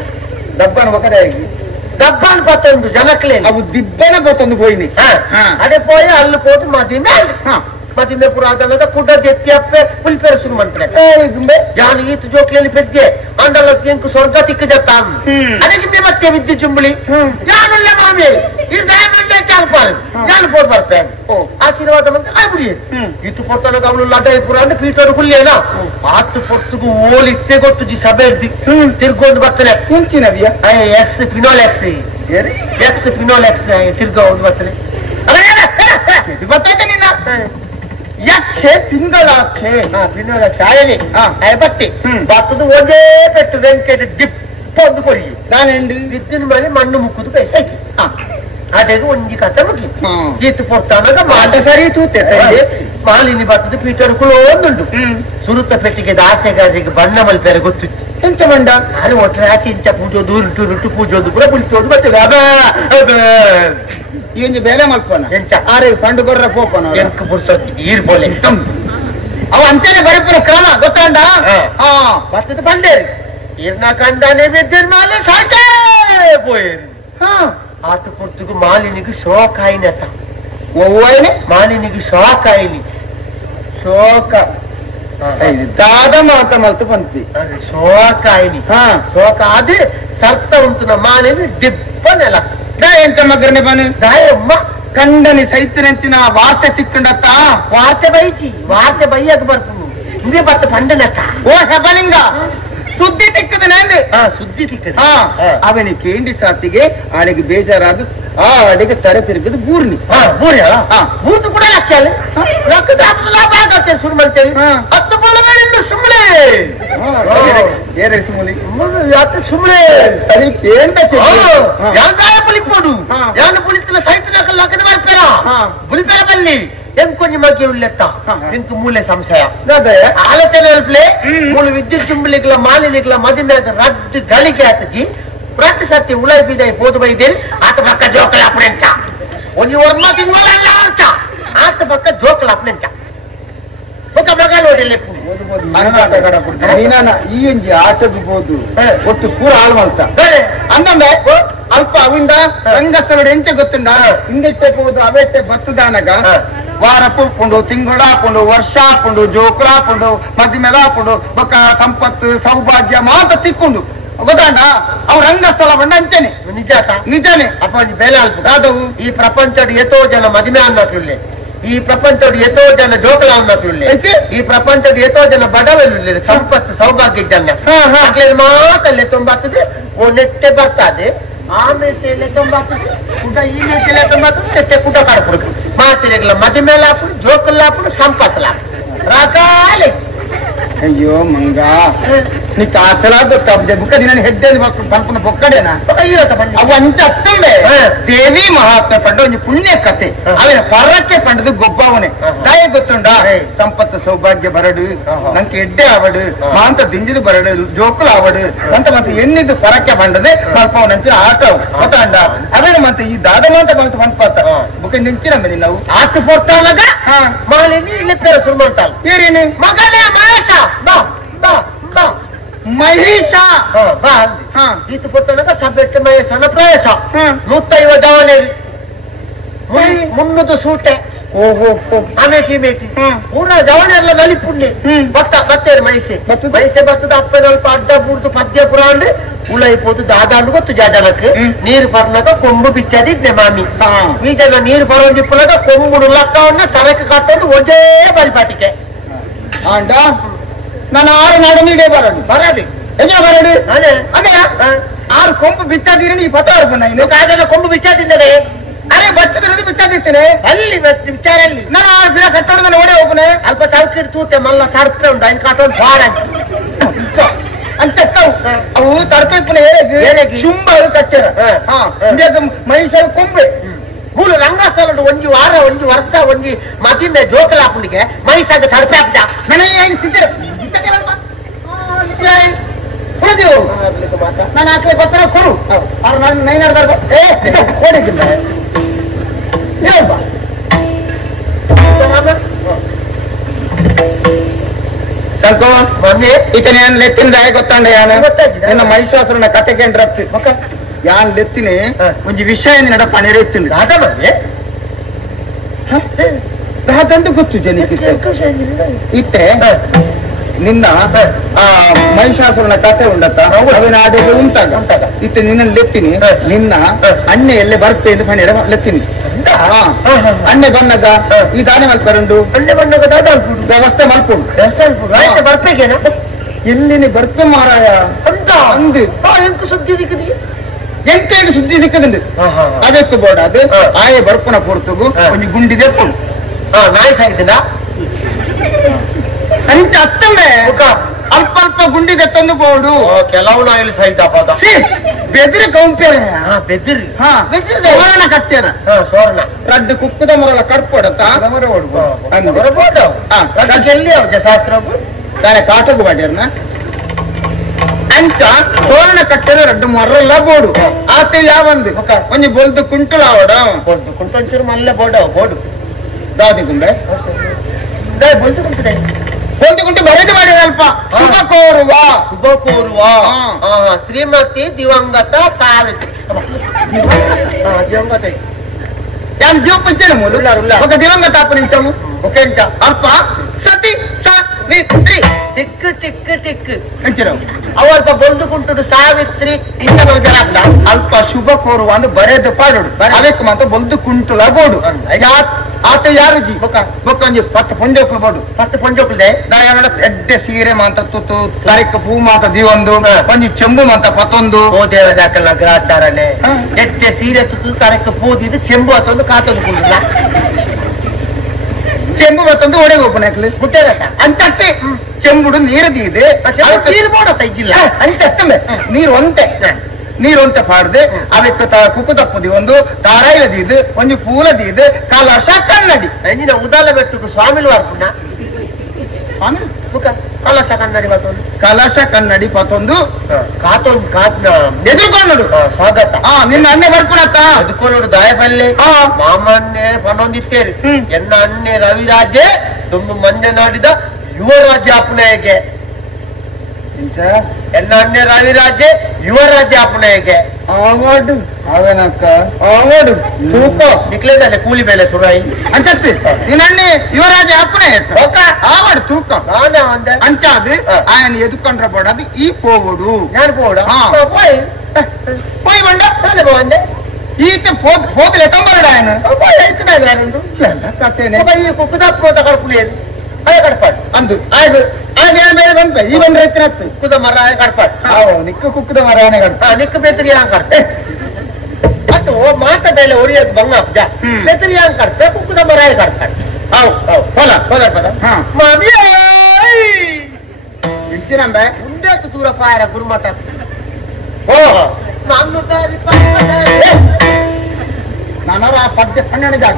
ಡಬ್ಬನ ಒಕ್ಕದೆ ಆಗಿ ಡಬ್ಬನ್ ಪತ್ತೊಂದು ಜನಕ್ಲೆ ಅವು ದಿಬ್ಬನ ಪತ್ತೊಂದು పోయిని ಅದೇ పోయి ಅಲ್ಲ పోదు మదిమే మదిమే పురాదనದ కుడ్డ జెత్తి అప్పే పులిపేరు సుమంత్రే గుంబೆ ಜಾನಿ ಈತ ಜೋಕ್ಲೆಲ್ಲಿ ಪೆದ್ದೆ ಅಂಡಲ್ಲ ಕೆಂಕು ಸ್ವರ್ಗ ತಿಕ್ಕ ಜತ್ತಾಂ ಅದಕ್ಕೆ ಮೇ ಮತ್ತೆ ವಿದ್ಯೆ ಜುಂಬಳಿ ಯಾನಲ್ಲ ಮಾಮಿ ಇದು ದಯಮಂಡೆ ಚಾಲ್ಪಾಲ್ ಯಾನ ಪೋಡ್ ಬರ್ಪೆ ಆಶೀರ್ವಾದ ಮಂತೆ ಆಯ್ಬಿಡಿ ಈತು ಪೊರ್ತನಗ ಅವಳು ಲಡ್ಡಾಯಿ ಪುರ ಅಂದ್ರೆ ಪೀಟೋಡು ಕುಲ್ಲೇನ ಆತು ಪೊರ್ತುಗು ಓಲಿತ್ತೆ ಗೊತ್ತು ಜಿ ಸಭೆ ತಿರ್ಗೊಂಡು ಬರ್ತಾನೆ ಕುಂಚಿನವಿಯ ಎಕ್ಸ್ ಫಿನಾಲ್ ಎಕ್ಸ್ ಫಿನಾಲ್ ಎಕ್ಸ್ ತಿರ್ಗೊಂಡು ಬರ್ತಾನೆ ಗೊತ್ತಾಯ್ತ ನಿನ್ನ ಯಕ್ಷೆ ಪಿಂಗಳಾಕ್ಷೆ ಪಿಂಗಳಾಕ್ಷೆ ಆಯಲಿ ಬಟ್ಟಿ ಬತ್ತದು ಒಂದೇ ಪೆಟ್ಟು ವೆಂಕಟ ಡಿಪ್ಪ ಒಂದು ಕೊಡಿ ನಾನೆಂಡು ವಿದ್ಯುನ್ ಮೇಲೆ ಮಣ್ಣು ಮುಕ್ಕುದು ಪೈಸಾಕಿ ಅದೇಗ ಒಂಜಿ ಕತೆ ಮುಗಿ ಗೀತು ಕೊಡ್ತಾನಾಗ ಮಾಟ ಸರಿ ತೂತೆ ಮಾಲಿನಿ ಬರ್ತದೆ ಪೀಟರ್ಕುಳು ಒಂದುಂಟು ಸುರುತ್ತ ಪೆಟ್ಟಿಗೆ ಆಸೆಗಾರಿಗೆ ಬಣ್ಣ ಮಲ್ಪೇರೆ ಗೊತ್ತು ಎಂತ ಮಂಡ ನಾನು ಒಟ್ಟರೆ ಆಸೆ ಇಂಚ ಪೂಜೋದು ಉರುಟು ಪೂಜೋದು ಕೂಡ ಕುಳಿತೋದು ಬರ್ತೇವೆ ಈ ಒಂದು ಬೇಲೆ ಮಲ್ಪೋನ ಎಂಚ ಆರೆ ಫಂಡ್ ಕೊರ್ರ ಪೋಪನ ಎಂಕ ಪುರ್ಸೋತಿ ಈರ್ಬೋಲೆ ಅವ ಅಂತಾನೆ ಬರಪುರ ಕಾಲ ಗೊತ್ತಾಂಡ ಬರ್ತದೆ ಬಂಡೇರಿ ಈರ್ನ ಕಂಡಾನೆ ವಿದ್ಯುನ್ ಮಾಲೆ ಸಾಕೆ ಪೋಯೇರಿ ಆತ ಪುರ್ತುಗು ಮಾಲಿನಿಗೆ ಶೋಕ ಆಯ್ನತ ಮಾಲಿನಿಗೆ ಶೋಕ ಆಯ್ಲಿ ಶೋಕ ದಾದ ಮಾತ ಮಲ್ತು ಬಂತಿ ಶೋಕ ಆಯ್ಲಿ ಶೋಕ ಆದ್ರೆ ಸರ್ತ ಉಂಟು ನಮ್ಮ ಮಾಲಿನಿ ಡಿಪ್ಪನೆಲ್ಲ ಎಂತ ಮಗರನೆ ಬನ್ನಿ ದಾಯಮ್ಮ ಕಂಡನಿ ಸೈತಿನಂತಿನ ವಾರ್ತೆ ತಿಕ್ಕೊಂಡತ್ತ ವಾರ್ತೆ ಬೈಚಿ ವಾರ್ತೆ ಬೈಯಕ್ ಬರ್ತೀನಿ ಹಿಂಗೆ ಬರ್ತ ಪಂಡನತ್ತ ಓ ಹೆಬಲಿಂಗ ಸುದ್ದಿ ತಿಕ್ಕದನೆ ಅಂದೆ ಸುದ್ದಿ ತಿಕ್ಕದ ಅವನಿಗೆ ಕೇಂಡಿ ಸಾತಿಗೆ ಆಳಿಗೆ ಬೇಜಾರಾದ ಆ ಅಡಿಗೆ ತರೆ ತಿರುಗದು ಬೂರ್ನಿ ಬೂರಿ ಬೂರ್ದು ಕೂಡ ಲೆಕ್ಕ ಅಲ್ಲ ಲೆಕ್ಕದ ಲಾಭ ಆಗತ್ತೆ ಶುರು ಮಾಡ್ತೇವೆ 10 ಬಳ್ಳಗಳಿಂದ ಸುಮ್ಮನೆ ಏರಿ ಸುಮ್ಮನೆ ಯಾಕೆ ಸುಮ್ಮನೆ ಸರಿ ಕೇಂಡ ಯಾಂಗಾಯ పులిపోడు యాంగ పులితుల సైతులకు లక్కన మార్పేరా పులిపేర బల్లి ఎంకొన్ని మగ్గి ఉల్లెత్త ఇంకు మూలే సంశయ ఆలోచనలే మూల విద్యుత్ చుంబలికల మాలినికల మది మీద రద్దు గలికి అతజి ప్రతి సత్తి ఉలై బిదై పోదు బైదేల్ ఆత పక్క జోకల అప్పుడెంట ఒని వర్మ తింగోలల్ల అంట ఆత పక్క జోకల అప్పుడెంట ఒక మగాలోడి ಲೆಪ್ಪು ಈ ಒಂಜಿ ಆಟದ್ದು ಒಟ್ಟು ಪೂರ ಹಾಳು ಮಾಡ್ತಾ ಅಂದಮ್ಮೆ ಅಲ್ಪ ಅವಿಂದ ರಂಗಸ್ಥಳ ಎಂತ ಗೊತ್ತುಂಡ ಹಿಂದೆಟ್ಟೆ ಹೋದು ಅವೆಟ್ಟೆ ಬತ್ತದಾನಗ ವಾರ ಪುಂಡು ತಿಂಗಳ ಹಾಕೊಂಡು ವರ್ಷ ಹಾಕೊಂಡು ಜೋಕುಲ ಹಾಕೊಂಡು ಮದ್ಮೆಲ ಹಾಕೊಂಡು ಬೊಕ್ಕ ಸಂಪತ್ತು ಸೌಭಾಗ್ಯ ಮಾತ್ರ ತಿಕ್ಕೊಂಡು ಗೊತ್ತಾಂಡ ಅವ್ ರಂಗಸ್ಥಳ ಬಂಡ ಅಂಚೇನೆ ನಿಜಾನೆ ಅಪ್ಪ ಬೇಲೆ ಅಲ್ಪ ಕಾದವು ಈ ಪ್ರಪಂಚದ ಎಷ್ಟೋ ಜನ ಮದುವೆ ಅನ್ನೋಟ್ಲೆ ಈ ಪ್ರಪಂಚದ ಎಷ್ಟೋ ಜನ ಜೋಕಲ ಅನ್ನೋಟ್ಲೆ ಈ ಪ್ರಪಂಚದ ಎಷ್ಟೋ ಜನ ಬಡವಲ್ಲ ಸಂಪತ್ತು ಸೌಭಾಗ್ಯ ಜನ ಮಾತಲ್ಲೇ ತೊಂಬತ್ತದೆ ಓ ನೆಟ್ಟೆ ಬರ್ತದೆ ಆಮೇಲೆ ತೊಂಬತ್ತದೆ ಕುಟ ಈ ಮೇಲೆ ತೊಂಬತ್ತದೆ ನೆಟ್ಟೆ ಕುಟ ಕಾಡ್ಬಿಡುದು ಮಾತಿರೆಗಳ ಮದುವೆಲ್ಲ ಹಾಕೊಂಡು ಜೋಕಲ್ಲ ಹಾಕೊಂಡು ಸಂಪತ್ತಲ್ಲ ರಾಕಾಲೆ ಅಯ್ಯೋ ಮಂಗ ನೀ ಕಾಸಲಾದ ಬುಕ್ಕ ದಿನ ಹೆಡ್ಡೆ ಪಂಪನ ಬೊಕ್ಕಡೇನಾ ಅವು ಅಂಚ ಅತ್ತಂಬೆ ದೇವಿ ಮಹಾತ್ಮ ಪಂಡ ಒಂದು ಪುಣ್ಯ ಕತೆ ಅವನ ಪರಕ್ಕೆ ಪಂಡದು ಗೊಬ್ಬವನೆ ತಾಯಿ ಗೊತ್ತುಂಡ ಸಂಪತ್ತು ಸೌಭಾಗ್ಯ ಬರಡು ನಂಗೆ ಎಡ್ಡೆ ಆವಡು ಮಾಂತ ದಿಂಜಿದು ಬರಡು ಜೋಕುಲು ಆವಡು ಅಂತ ಮತ್ತೆ ಎನ್ನಿದ್ದು ಪರಕ್ಕೆ ಪಂಡದೆ ಪಂಪವನಂಚ ಆಟ ಗೊತ್ತಾಂಡ ಅವೇನ ಮತ್ತೆ ಈ ದಾದ ಮಾಂತ ಬಂತು ಪಂಪಾತ ಬುಕ್ಕ ನಿಂಚಿನಂಬೆ ನಾವು ಆತು ಪೊರ್ತಾನಗ ಮಾಲಿನಿ ಇಲ್ಲಿ ಪೇರ ಶುರು ಮಾಡ್ತಾಳ ಏನೇನು ಮಗನೇ ಮಹೇಶ ಬಾ ಬಾ ಬಾ ಮಹೇಶ ಬಾ ಈತು ಪೊರ್ತನಗ ಸಬ್ಬೆಟ್ಟು ಮಹೇಶನ ಪ್ರವೇಶ 150 ಜವನೇರಿ ಮುನ್ನೂದು ಸೂಟೆ ಅಮೇಟಿ ಮೇಟಿ ಪೂರ ಜವನೆಲ್ಲ ನಲಿಪುಣ್ಣಿ ಬತ್ತೇರಿ ಮೈಸೆ ಬತ್ತದ ಅಪ್ಪನಲ್ಪ ಅಡ್ಡ ಬೂರ್ದು ಪದ್ಯ ಪುರ ಅಂದ್ರೆ ಉಳೈಪೋದು ದಾದಾನು ಗೊತ್ತು ಜಾಜನಕ್ಕೆ ನೀರು ಬರ್ನಾಗ ಕೊಂಬು ಬಿಚ್ಚದಿದ್ನೆ ಮಾಮಿ ಈ ಜನ ನೀರು ಬರೋದಿಪ್ಪನಾಗ ಕೊಂಬುಡು ಲಕ್ಕವನ್ನ ತರಕ್ಕೆ ಕಟ್ಟೋದು ಒಂದೇ ಬಲಿಪಾಟಿಕೆ ಆಂಡ ನಾನು 6 ನಾಡು ನೀಡೇ ಬರಡು ಹೆಂಗ ಬರಡು ಅದೇ 6 ಕೊಂಬು ಬಿಚ್ಚಾದೀರಿ ನೀ ಪತಾರು ಬನ್ನ ಇನ್ನು ಕಾಜನ ಕೊಂಬು ಬಿಚ್ಚಾದಿದ್ದರೆ ಅರೆ ಬಚ್ಚದ ನೋಡಿ ಬಿಚ್ಚಾದಿತ್ತೇನೆ ಅಲ್ಲಿ ವಿಚಾರ ಅಲ್ಲಿ ನಾನು 6 ಬಿಡ ಕಟ್ಟೋಣ ಓಡೇ ಹೋಗ್ನೆ ಅಲ್ಪ ಚೌಕಿ ತೂತೆ ಮಲ್ಲ ತರ್ಪೆ ಉಂಟು ಅನ್ ಕಾಟೋನ್ ಬಾಡ ಅಂಚತ್ತವು ಅವು ತರ್ಪೆ ಶುಂಭ ಕಚ್ಚಾರ ಮೈಸೂರು ಕೊಂಬೆ ಮೂರು ರಂಗಸ್ಥಳ ಒಂಜಿ ವಾರ ಒಂಜಿ ವರ್ಷ ಒಂಜಿ ಮದಿಮೆ ಜೋಕಲ ಹಾಪುಂಡಿಗೆ ಮೈಸಾಗ ತರ್ಪೆ ಹಾಕ್ತ ನನಗೆ ನಾನು ಆಕಡೆ ಗೊತ್ತರ ಕೊಡು ಅವ್ರು ನಾನು ನೈನಾಡ್ದಾರ ಓಡಿದ್ದಿಲ್ಲ ಸ್ವಲ್ಪ ಮೊನ್ನೆ ಈತನ ಏನ್ ಲೆತ್ತಿನ ಗೊತ್ತಾಂಡ ಯಾನು ನಿನ್ನ ಮಹಿಷಾಸುರನ ಕತೆ ಕೇಂದ್ರತ್ತಿ ಯಾನ್ ಲೆತ್ತಿನಿ ಒಂಜಿ ವಿಷಯ ನಡ ಪಣೆರೆ ಇತ್ತು ಅದಂತೂ ಗೊತ್ತು ಜನಕ್ಕೆ ಇತ್ತೆ ನಿನ್ನ ಆ ಮಹಿಷಾಸುರನ ಕತೆ ಉಂಡತ್ತ ಅವನ ಆಡೆಗೆ ಉಂಟಾಗ ಇತ್ತೆ ನಿನ್ನ ಲೆತ್ತಿನಿ ನಿನ್ನ ಅಣ್ಣೆ ಎಲ್ಲೇ ಬರ್ತೆ ಎಂದು ಪಣೆರೆ ಲೆತ್ತಿನಿ ಅಣ್ಣೆ ಬಣ್ಣಗ ಈ ದಾನೆ ಮಲ್ಪರುಂಡು ಅಣ್ಣೆ ಬಣ್ಣಗ ವ್ಯವಸ್ಥೆ ಮಲ್ಪುಂಡು ಬರ್ಬೇಕೇನ ಎಲ್ಲಿನಿ ಬರ್ಪೆ ಮಾರಾಯ ಅಂತ ಅಂದು ಎಂಟು ಸುದ್ದಿ ದಿಕ್ಕದಿ ಎಂಟೇಗೆ ಸುದ್ದಿ ಸಿಕ್ಕದಂದು ಅದಕ್ಕೆ ಬೋಡ ಅದು ಆಯೆ ಬರ್ಪುನ ಪೊರ್ತುಗು ಒಂದು ಗುಂಡಿದೆ ಪುಂಡು ನಾಯಿ ಸಾಯ್ತಿನ ಅಂಚ ಅತ್ತಂಬೆ ಅಲ್ಪ ಅಲ್ಪ ಗುಂಡಿದೆ ತಂದು ಬೋಡು ಕೆಲವು ನಾಯಿಲಿ ಸಾಯ್ತಪ್ಪ ಬೆದಿರಿ ಕೌಂಪ್ಯಾರ ಬೆದಿರಿ ಸೋರಣ ಕಟ್ಟ್ಯಾರ ಸೋರಣ ರಡ್ಡು ಕುಕ್ಕದ ಮರಳ ಕಟ್ಪಡತ್ತ ಎಲ್ಲಿ ಶಾಸ್ತ್ರ ತಾನೆ ಕಾಟಗು ಬಾಡ್ಯಾರನ ಅಂಚ ತೋರಣ ಕಟ್ಟೆರ ರಡ್ಡು ಮರ್ರಲ್ಲ ಬೋಡು ಆತ ಯಾವಂದು ಒಂಜಿ ಬೊಲ್ದು ಕುಂಟುಲ ಆವಡ ಕುಂಟೊಂಚೂರು ಮಲ್ಲ ಬೋಡು ದಾದಿ ಗುಂಬೆ ಬೊಲ್ದು ಕುಂಟೆ ಬೊಲ್ದು ಕುಂಟು ಬರೆದು ಮಾಡಿದ ಅಲ್ಪ ಶುಭ ಕೋರುವ ಶ್ರೀಮತಿ ದಿವಂಗತ ಸಾವಿತ್ರಿ ದಿವಂಗತ ಯಾರು ಜೀವ ಪಂಚನ ಮೂಲ ఒక ದಿವಂಗತ ಅಪ್ಪನಿಂಚము ಓಕೆ ಅಂಚ ಅಲ್ಪ ಸತಿ ಸಾವಿತ್ರಿ ಟಿಕ್ ಟಿಕ್ ಟಿಕ್ ಅಂಚಿರವು ಅವಲ್ಪ ಬೊಂದುకుంటుడు ಸಾವಿತ್ರಿ ಇಂತ ಮಗಲಾಗ್ಲ ಅಲ್ಪ ಶುಭ ಕೋರುವ ಅಂದ್ ಬರೆದು ಪಾಡೋಡು ಅವಕ್ಕೆ ಮಾತ್ರ ಬೊಲ್ದು ಕುಂಟುಲ ಬೋಡು ಆತ ಯಾರು ಜಿ ಬೊಕ್ಕ ಒಂಜಿ 10 ಪೊಂಜೋಕ್ಲು ಬೋಡು 10 ಪೊಂಜೋಕ್ಲೆ ದಾಯನಡ ಎಡ್ಡೆ ಸೀರೆ ಮಾತ ತುತ್ತು ತರಿಕ ಪೂ ಮಾತ ದಿವೊಂದು ಒಂಜಿ ಚೆಂಬು ಮಾತ ಪತ್ತೊಂದು ಓ ದೇವದಾಕಲ್ಲ ಗ್ರಾಚಾರನೆ ಎಡ್ಡೆ ಸೀರೆ ತುತ್ತು ತರಿಕ ಪೂದಿದ್ದು ಚೆಂಬು ಅತ್ತೊಂದು ಕಾತೊಂದು ಕುಂಡಿಲ್ಲ ಚೆಂಬು ಮತ್ತೊಂದು ಒಡೆಗೆ ಒಬ್ಬನಕ್ಲಿ ಮುಟ್ಟೇರಟ ಅಂಚಟ್ಟೆ ಚೆಂಬುಡು ನೀರು ದೀದೆ ನೀರು ಬೋಡ ತೆಗ್ಗಿಲ್ಲ ಅಂಚಟ್ಟೆ ನೀರು ಒಂತೆ ಪಾಡ್ದೆ ಅವಕ್ಕೆ ಕುಕ್ಕು ತಪ್ಪುದಿ ಒಂದು ತಾರಾಯದೀದು ಒಂದು ಪೂಲದೀದು ಕಲಶ ಕನ್ನಡಿ ಎಂಜಿನ ಉದಾಲ ಬೆಟ್ಟಕ್ಕೆ ಸ್ವಾಮಿಲು ವಾರ್ಪುಣ್ಣ ಕಲಶ ಕನ್ನಡಿ ಮತ್ತೊಂದು ಕಲಶ ಕನ್ನಡಿ ಪತ್ತೊಂದು ಕಾತೊಂದು ಎದುರ್ಕೊಂಡು ಸ್ವಾಗತ ನಿನ್ನ ಅಣ್ಣೆ ಬರ್ಕೊಳತ್ತ ಎದುರ್ಕೊಂಡು ದಾಯಪಲ್ಲೆ ಮಾಮನ್ನೇ ಪನ್ನೊಂದಿತ್ತೇರಿ ಎನ್ನ ಅಣ್ಣೆ ರವಿರಾಜೆ ತುಂಬ ಮಂಜೆ ನಾಡಿದ ಯುವರಾಜ್ಯ ಅಪನಯಗೆ ಎನ್ನ ಅಣ್ಣೆ ರವಿರಾಜೆ ಯುವರಾಜ್ಯ ಅಪನಯಗೆ ಆವಾಡು ಅವೇನಕ್ಕ ಆವಾಡು ತೂಕ ನಿಕ್ಲೇದಲ್ಲೇ ಕೂಲಿ ಬೆಲೆ ಸುರಾಯಿ ಅಂಚತ್ತಿ ನಿನ್ನಣ್ಣೆ ಯುವರಾಜ ಅಪ್ಪನೇ ಆವಾಡು ತೂಕ ನಾನೇ ಅಂದೆ ಅಂಚಾದು ఆయన ಎದುಕೊಂಡ್ರ ಬೋಡದು ಈ ಪೋಗುಡು ನಾನು ಪೋಡ పోయి ಬಂಡ ನಾನೇ ಬಂದೆ ಈತ ಹೋಗಲೆ ತಂಬರಡ ఆయన ಇತ್ತು ಯಾರುಂಟು ಕತ್ತೇನೆ ಈ ಕುಕ್ಕದ ಕಡ್ಪುಲೇರು ಅದೇ ಕಡ್ಪಾಡು ಅಂದು ಆಯ್ತು ಮೇಲೆ ಬಂತ ಈ ಬಂದ್ ರೈತರ ಕುಕ್ಕದ ಮರ ಕಡ್ಪಾಡು ನಿಕ್ಕ ಕುಕ್ಕದ ಮರಾನೆ ಕಡ್ಪ ನಿಕ್ಕ ಬೆತ್ತರಿ ಹಂಗ್ ಕಡ್ತೆ ಅದು ಮಾತ ಮೇಲೆ ಒರಿಯೋದು ಬಂಗ ಬೆತ್ತರಿ ಹಂಗ್ ಕಡ್ತೆ ಕುಕ್ಕದ ಮರ ಕಡ್ಪಾಡು ಹೊಲ ಮಾಮಿಯ ಇಂಚಿನಂಬೆ ಮುಂದೆ ದೂರ ಪಾಯರ ಗುರುಮಠ ನಾನು ಆ ಪದ್ಯ ಪಣ್ಣೆ ಜಾಗ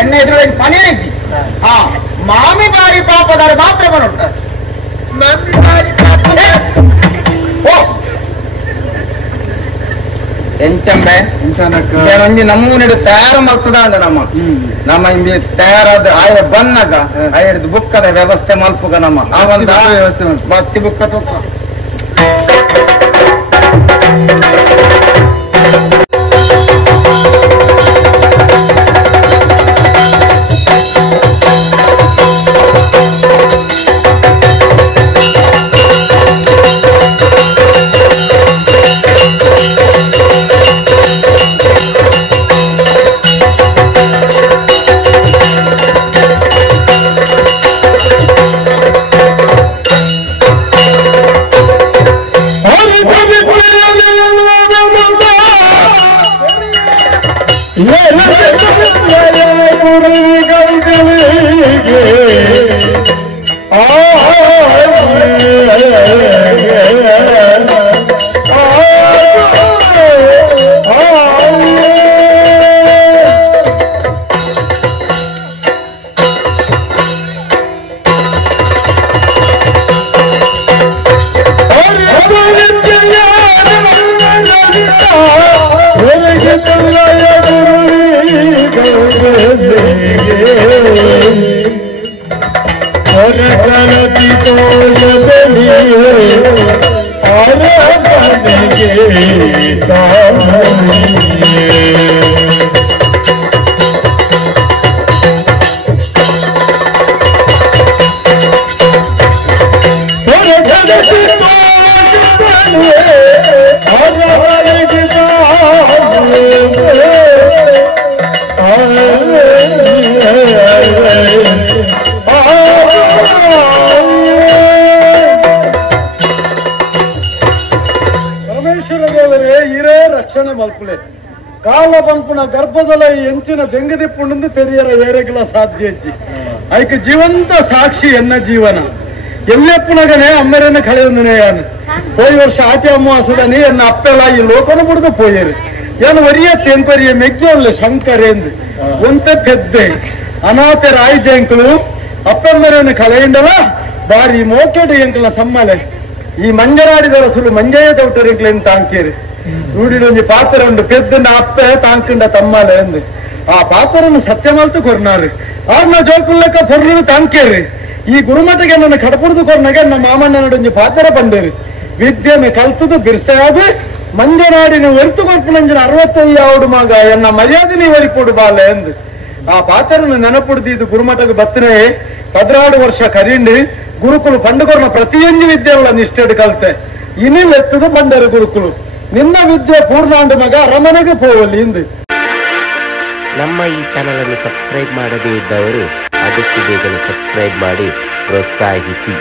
ಎನ್ನ ಎದುರು ಪನೇ ಇದ್ದಿ ಮಾಮಿ ಬಾರಿ ಪಾಪದಾರೆ ಮಾತ್ರ ಬರೋದು ಮಾಮಿ ಬಾರಿ ಪಾಪದ ಎಂಚಂಬೆ ಒಂಜಿ ನಮ್ಮೂನೆಡು ತಯಾರ ಮಾಡ್ತದ ನಮ್ಮ ಇಂಬಿ ತಯಾರಾದ ಆಯ ಬನ್ನಗ ಆಯರ್ದು ಬುಕ್ಕದ ವ್ಯವಸ್ಥೆ ಮಲ್ಪುಗ ನಮ್ಮ ಆ ಒಂದು ವ್ಯವಸ್ಥೆ ಬತ್ತಿ ಬುಕ್ಕ ತುಕ್ಕ ಕಾಲ ಬಂಪುನ ಗರ್ಭದಲ ಎಂಚಿನ ದೆಂಗದಿಪ್ಪುಂಡು ತೆರಿಯರ ಏರೆಗಳ ಸಾಧ್ಯ ಐಕ್ ಜೀವಂತ ಸಾಕ್ಷಿ ಎನ್ನ ಜೀವನ ಎಲ್ಲೆಪ್ಪುನಗನೆ ಅಮ್ಮೆರನ್ನ ಕಳೆಯೊಂದನೆ ಯಾನು ಹೋಯ್ ವರ್ಷ ಆಟಿ ಅಮಾವಾಸದನಿ ಎನ್ನ ಅಪ್ಪೆಲ್ಲ ಈ ಲೋಕನ ಬಿಡ್ದು ಪೋಯರು ಏನು ಒರಿಯ ತೆಂಪರಿಯ ಮೆಗ್ಗಿಯೊಳ್ಳೆ ಶಂಕರೇಂದು ಒಂತೆ ಪೆದ್ದೆ ಅನಾಥ ರಾಯ್ ಜಂಕಲು ಅಪ್ಪೆಮ್ಮರನ್ನು ಕಳೆಯಿಂಡಲ ಬಾರಿ ಮೋಕೆಡು ಎಂಕಲ ಸಮ್ಮಲೆ ಈ ಮಂಜರಾಡಿದರ ಸುಳ್ಳು ಮಂಜಯ್ಯ ಚೌಟರಿಂಕ್ಲೆಂದು ತಾಂಕೇರಿ ರೂಢಿಡೊಂಜಿ ಪಾತ್ರ ಉಂಡು ಪೆದ್ದ ಅಪ್ಪೆ ತಾಂಕಿಂಡ ತಮ್ಮಲೆ ಎಂದು ಆ ಪಾತ್ರನ್ನು ಸತ್ಯ ಮಲ್ತು ಕೊರ್ನಾರು ಆರ್ನ ಜೋಕುಲ್ಲಕ್ಕ ಪೊರ್ಲು ತಾಂಕೇರಿ ಈ ಗುರುಮಠಗೆ ನನ್ನ ಕಡಪುಡ್ದು ಕೊರ್ನಾಗೆ ನಮ್ಮ ಮಾಮಣ್ಣ ನಡೊಂಜಿ ಪಾತ್ರ ಬಂದೇರಿ ವಿದ್ಯೆನೆ ಕಲ್ತದು ಬಿರ್ಸಾದು ಮಂಜನಾಡಿನ ಒರಿತು ಕೊರ್ಪುನಂಜನ 65 ಆವಡು ಮಗ ಎನ್ನ ಮರ್ಯಾದಿನಿ ಒರಿಪುಡು ಬಾಲೆ ಎಂದು ಆ ಪಾತ್ರನ ನೆನಪುಡ್ದು ಇದು ಗುರುಮಠಗೆ ಬತ್ತನೆ 16 ವರ್ಷ ಕರಿಂಡು ಗುರುಕುಲು ಪಂಡುಕೊರ್ನ ಪ್ರತಿಯೊಂದು ವಿದ್ಯೆಗಳ ನಿಷ್ಠೆಡು ಕಲ್ತೆ ಇನ್ನಿಲ್ ಎತ್ತದು ಬಂಡರು ಗುರುಕುಲು ನಿನ್ನ ವಿದ್ಯೆ ಪೂರ್ಣಾಂಡ ಮಗ ಅರಮನೆಗೆ ಹೋಗಲಿ ಇಂದು. ನಮ್ಮ ಈ ಚಾನಲ್ ಅನ್ನು ಸಬ್ಸ್ಕ್ರೈಬ್ ಮಾಡದೇ ಇದ್ದವರು ಆದಷ್ಟು ಬೇಗನೆ ಸಬ್ಸ್ಕ್ರೈಬ್ ಮಾಡಿ ಪ್ರೋತ್ಸಾಹಿಸಿ.